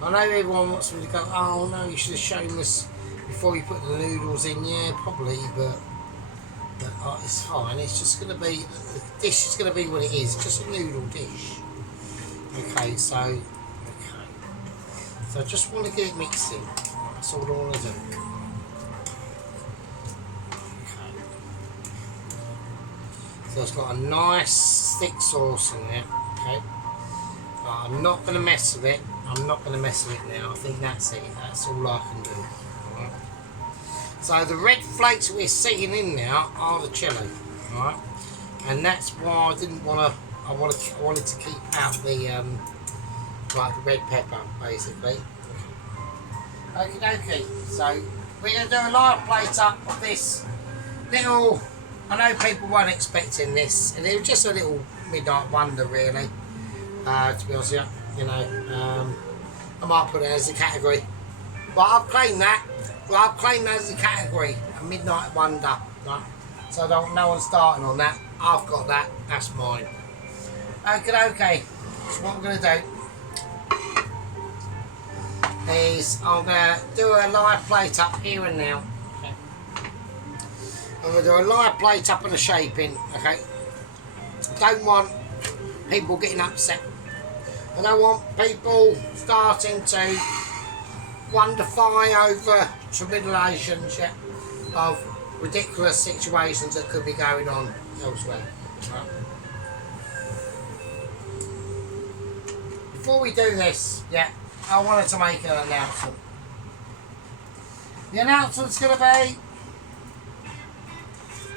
I know everyone wants me to go, oh no, you should have shown us before you put the noodles in. Yeah, probably, but it's fine. It's just going to be, the dish is going to be what it is, just a noodle dish. Okay, so I just want to get it mixing. That's all I want to do. Okay. So it's got a nice thick sauce in there. Okay. But I'm not going to mess with it. I'm not going to mess with it now. I think that's it. That's all I can do. Alright. So the red flakes we're seeing in now are the chilli. Alright. And that's why I didn't want to. I wanted to keep out the like the red pepper, basically. Okie dokie. So we're going to do a live plate up of this little. I know people weren't expecting this, and it was just a little midnight wonder, really. To be honest with you, know, I might put it as a category, but I've claimed that. Well, I've claimed that as a category, a midnight wonder. Right? So no one's starting on that. I've got that. That's mine. Okay. So what I'm going to do is I'm going to do a live plate up here and now. Okay. I'm going to do a live plate up and a shaping. Okay. Don't want people getting upset. I don't want people starting to wonderfy over tribulations of ridiculous situations that could be going on elsewhere. Right. Before we do this, I wanted to make an announcement. The announcement's going to be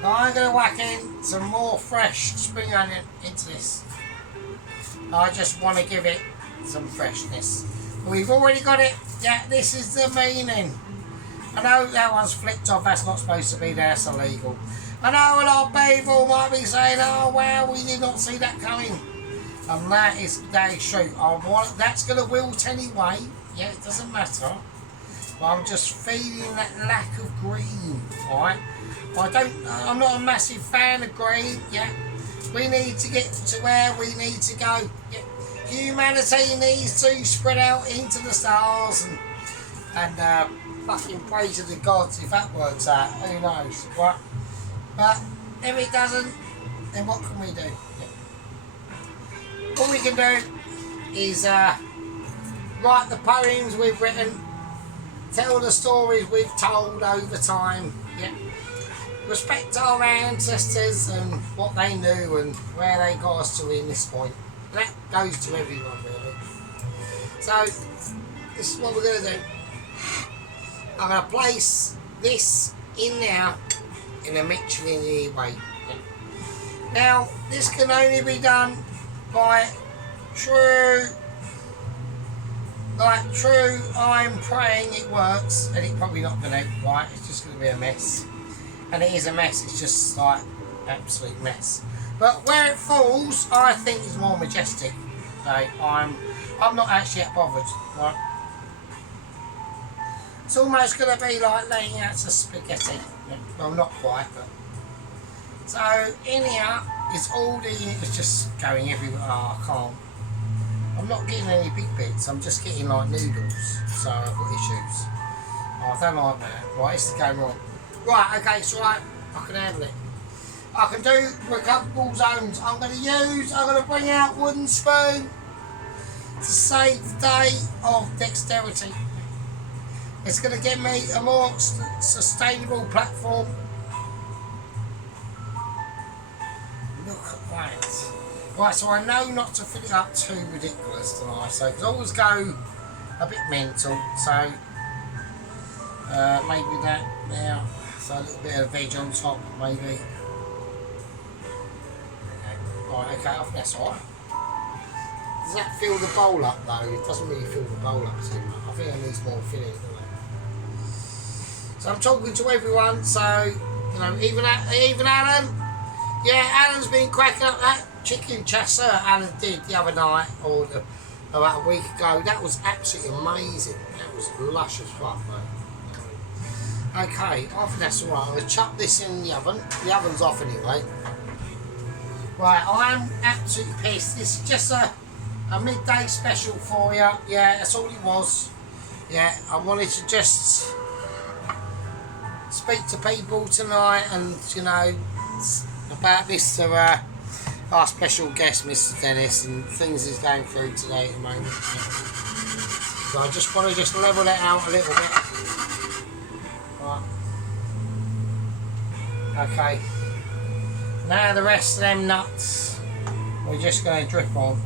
I'm going to whack in some more fresh spring onion into this. I just want to give it some freshness. We've already got it. Yeah, this is the meaning. I know that one's flipped off. That's not supposed to be there. It's illegal. I know a lot of people might be saying, "Oh wow, we did not see that coming," and that is true. That's going to wilt anyway. Yeah, it doesn't matter. But I'm just feeling that lack of green. Right? I'm not a massive fan of green. Yeah, we need to get to where we need to go. Yeah. Humanity needs to spread out into the stars and fucking pray to the gods if that works out. Who knows? Right? But if it doesn't, then what can we do? Yeah. All we can do is write the poems we've written, tell the stories we've told over time. Yeah. Respect our ancestors and what they knew and where they got us to in this point. That goes to everyone really. So this is what we're going to do. I'm going to place this in now in a Michelin way. Now this can only be done by true, I'm praying it works, and it's probably not going to, right? It's just going to be a mess. And it is a mess, it's just like absolute mess. But where it falls, I think is more majestic. So I'm not actually that bothered, right? It's almost going to be like laying out some spaghetti. Well, not quite, but. So in here is all it's just going everywhere. Oh, I can't. I'm not getting any big bits. I'm just getting like noodles. So I've got issues. Oh, I don't like that. Right, this is going wrong. Right, okay, it's right. I can handle it. I can do recoverable zones. I'm going to bring out wooden spoon to save the day of dexterity. It's going to give me a more sustainable platform. Look at that. Right, so I know not to fill it up too ridiculous tonight. So I always go a bit mental. So maybe that there. So a little bit of veg on top, maybe. Right, okay, I think that's alright. Does that fill the bowl up though? It doesn't really fill the bowl up too much. I think it needs more filling, doesn't it? So I'm talking to everyone, so, you know, even Alan. Yeah, Alan's been cracking up that chicken chasseur Alan did the other night, or about a week ago. That was absolutely amazing. That was lush as fuck, mate. Okay, I think that's alright. I'm going to chuck this in the oven. The oven's off anyway. Right, I'm absolutely pissed. This is just a midday special for you. Yeah, that's all it was. Yeah, I wanted to just speak to people tonight and, you know, about this to our special guest, Mr. Dennis, and things he's going through today at the moment. So I just want to just level that out a little bit. Right. Okay. Now the rest of them nuts, we're just going to drip on.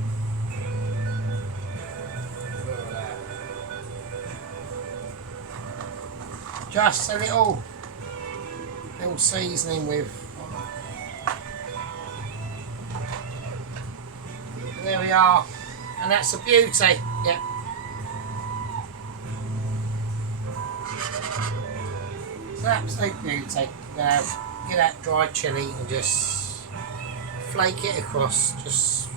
Just a little seasoning with. And there we are, and that's a beauty. Yeah. It's an absolute beauty. Get that dried chilli and just flake it across. Just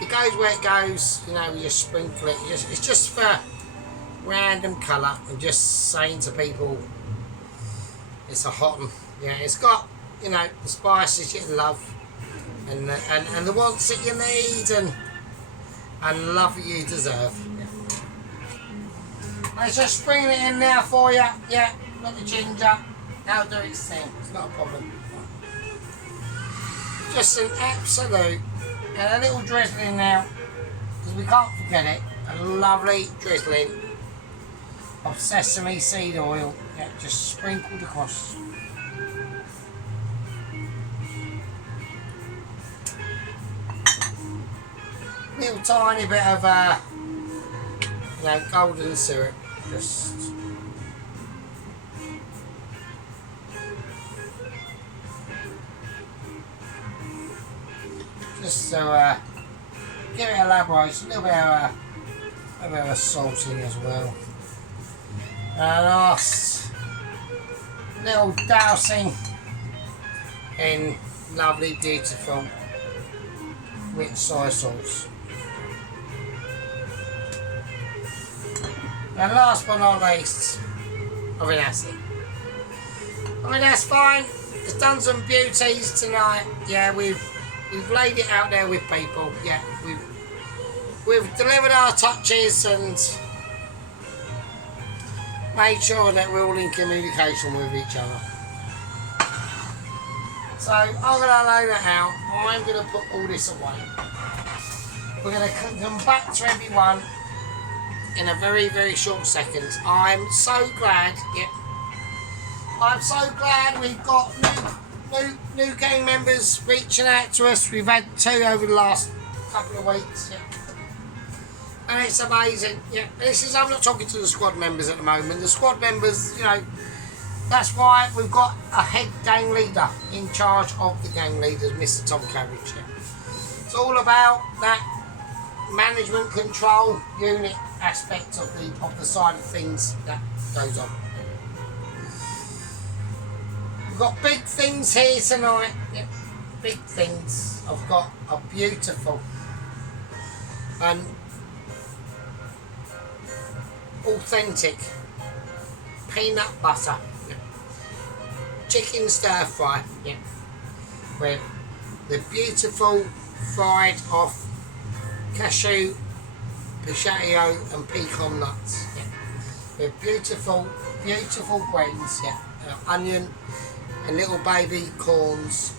it goes where it goes. You know, we just sprinkle it. It's just for random colour and just saying to people, it's a hot one. Yeah, it's got, you know, the spices you love and the wants that you need and love that you deserve. Yeah. Let's just bring it in now for you. Yeah, got the ginger. Now do its thing. It's not a problem. Just an absolute and a little drizzling now, because we can't forget it. A lovely drizzling of sesame seed oil. Yeah, just sprinkled across. Little tiny bit of you know, golden syrup. Just just to give it elaboration, a little bit of a salting as well. And a nice little dousing in lovely, beautiful rich soy sauce. And last but not least, I think that's it. I mean, that's fine. It's done some beauties tonight. Yeah, we've laid it out there with people. Yeah, we've delivered our touches and made sure that we're all in communication with each other. So I'm going to lay that out. I'm going to put all this away. We're going to come back to everyone in a very, very short second. I'm so glad. Yeah, I'm so glad we've got new gang members reaching out to us. We've had 2 over the last couple of weeks. Yeah. And it's amazing. Yeah, I'm not talking to the squad members at the moment. The squad members, you know, that's why we've got a head gang leader in charge of the gang leaders, Mr. Tom Carriage. Yeah. It's all about that management control unit aspect of the side of things that goes on. We've got big things here tonight. Yeah, big things. I've got a beautiful and authentic peanut butter chicken stir fry, yeah, with the beautiful fried off cashew, pistachio and pecan nuts, yeah, with beautiful grains, yeah, onion and little baby corns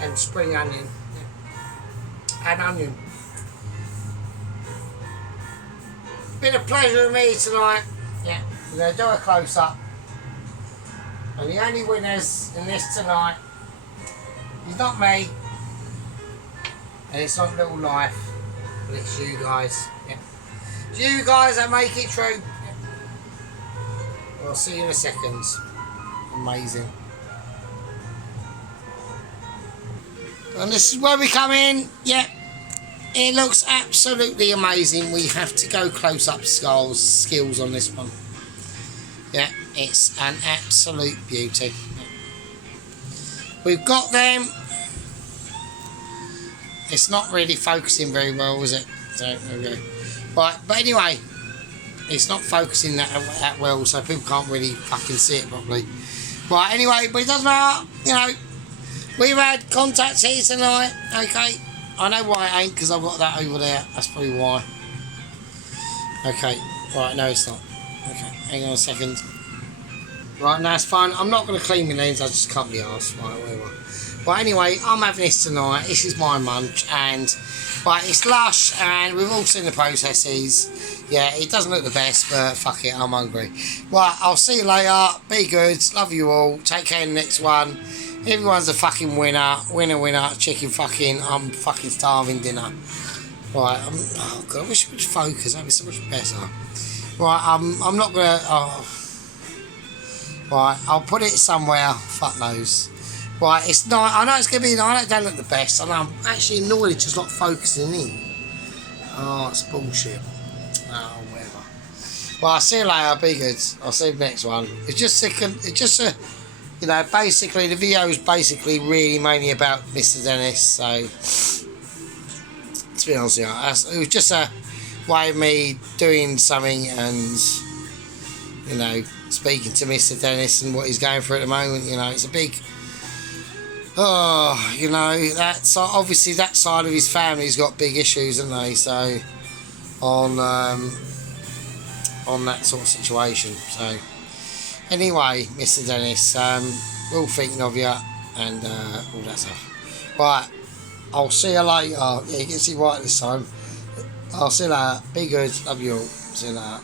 and spring onion, yeah, and onion. Been a pleasure with me tonight. Yeah, we're going to do a close up. And the only winners in this tonight is not me, and it's not Little Life, but it's you guys. Yeah. It's you guys that make it true. Yeah. Well, I'll see you in a second. Amazing. And this is where we come in. Yeah. It looks absolutely amazing. We have to go close up skills on this one. Yeah, it's an absolute beauty. We've got them. It's not really focusing very well, is it? So, okay. Right, but anyway, it's not focusing that well, so people can't really fucking see it properly. Right, anyway, but it doesn't matter. You know, we've had contacts here tonight. Okay. I know why it ain't, because I've got that over there. That's probably why. Okay. Right, no it's not. Okay, hang on a second. Right, now it's fine. I'm not going to clean my nails, I just can't be arsed. Right, whatever. But anyway, I'm having this tonight. This is my munch, and right, it's lush, and we've all seen the processes. Yeah, it doesn't look the best, but fuck it, I'm hungry. Right, I'll see you later. Be good. Love you all. Take care in the next one. Everyone's a fucking winner. Winner. Chicken fucking. I'm fucking starving dinner. Right, oh god, I wish we could focus. That'd be so much better. Right, I'm not gonna. Oh. Right, I'll put it somewhere. Fuck knows. Right, it's not. I know it's gonna be. I know it don't look the best, and I'm actually annoyed it's just not focusing in. Oh, it's bullshit. Oh, whatever. Well, I'll see you later. Be good. I'll see you next one. It's just a. You know, basically the video is basically really mainly about Mr. Dennis. So, to be honest with you, it was just a way of me doing something and, you know, speaking to Mr. Dennis and what he's going through at the moment. You know, it's a big, you know, that's obviously that side of his family's got big issues, haven't they? So, on that sort of situation. So, anyway, Mr. Dennis, we're all thinking of you and all that stuff. Right, I'll see you later. Yeah, you can see right this time. I'll see you later. Be good. Love you all. See you later.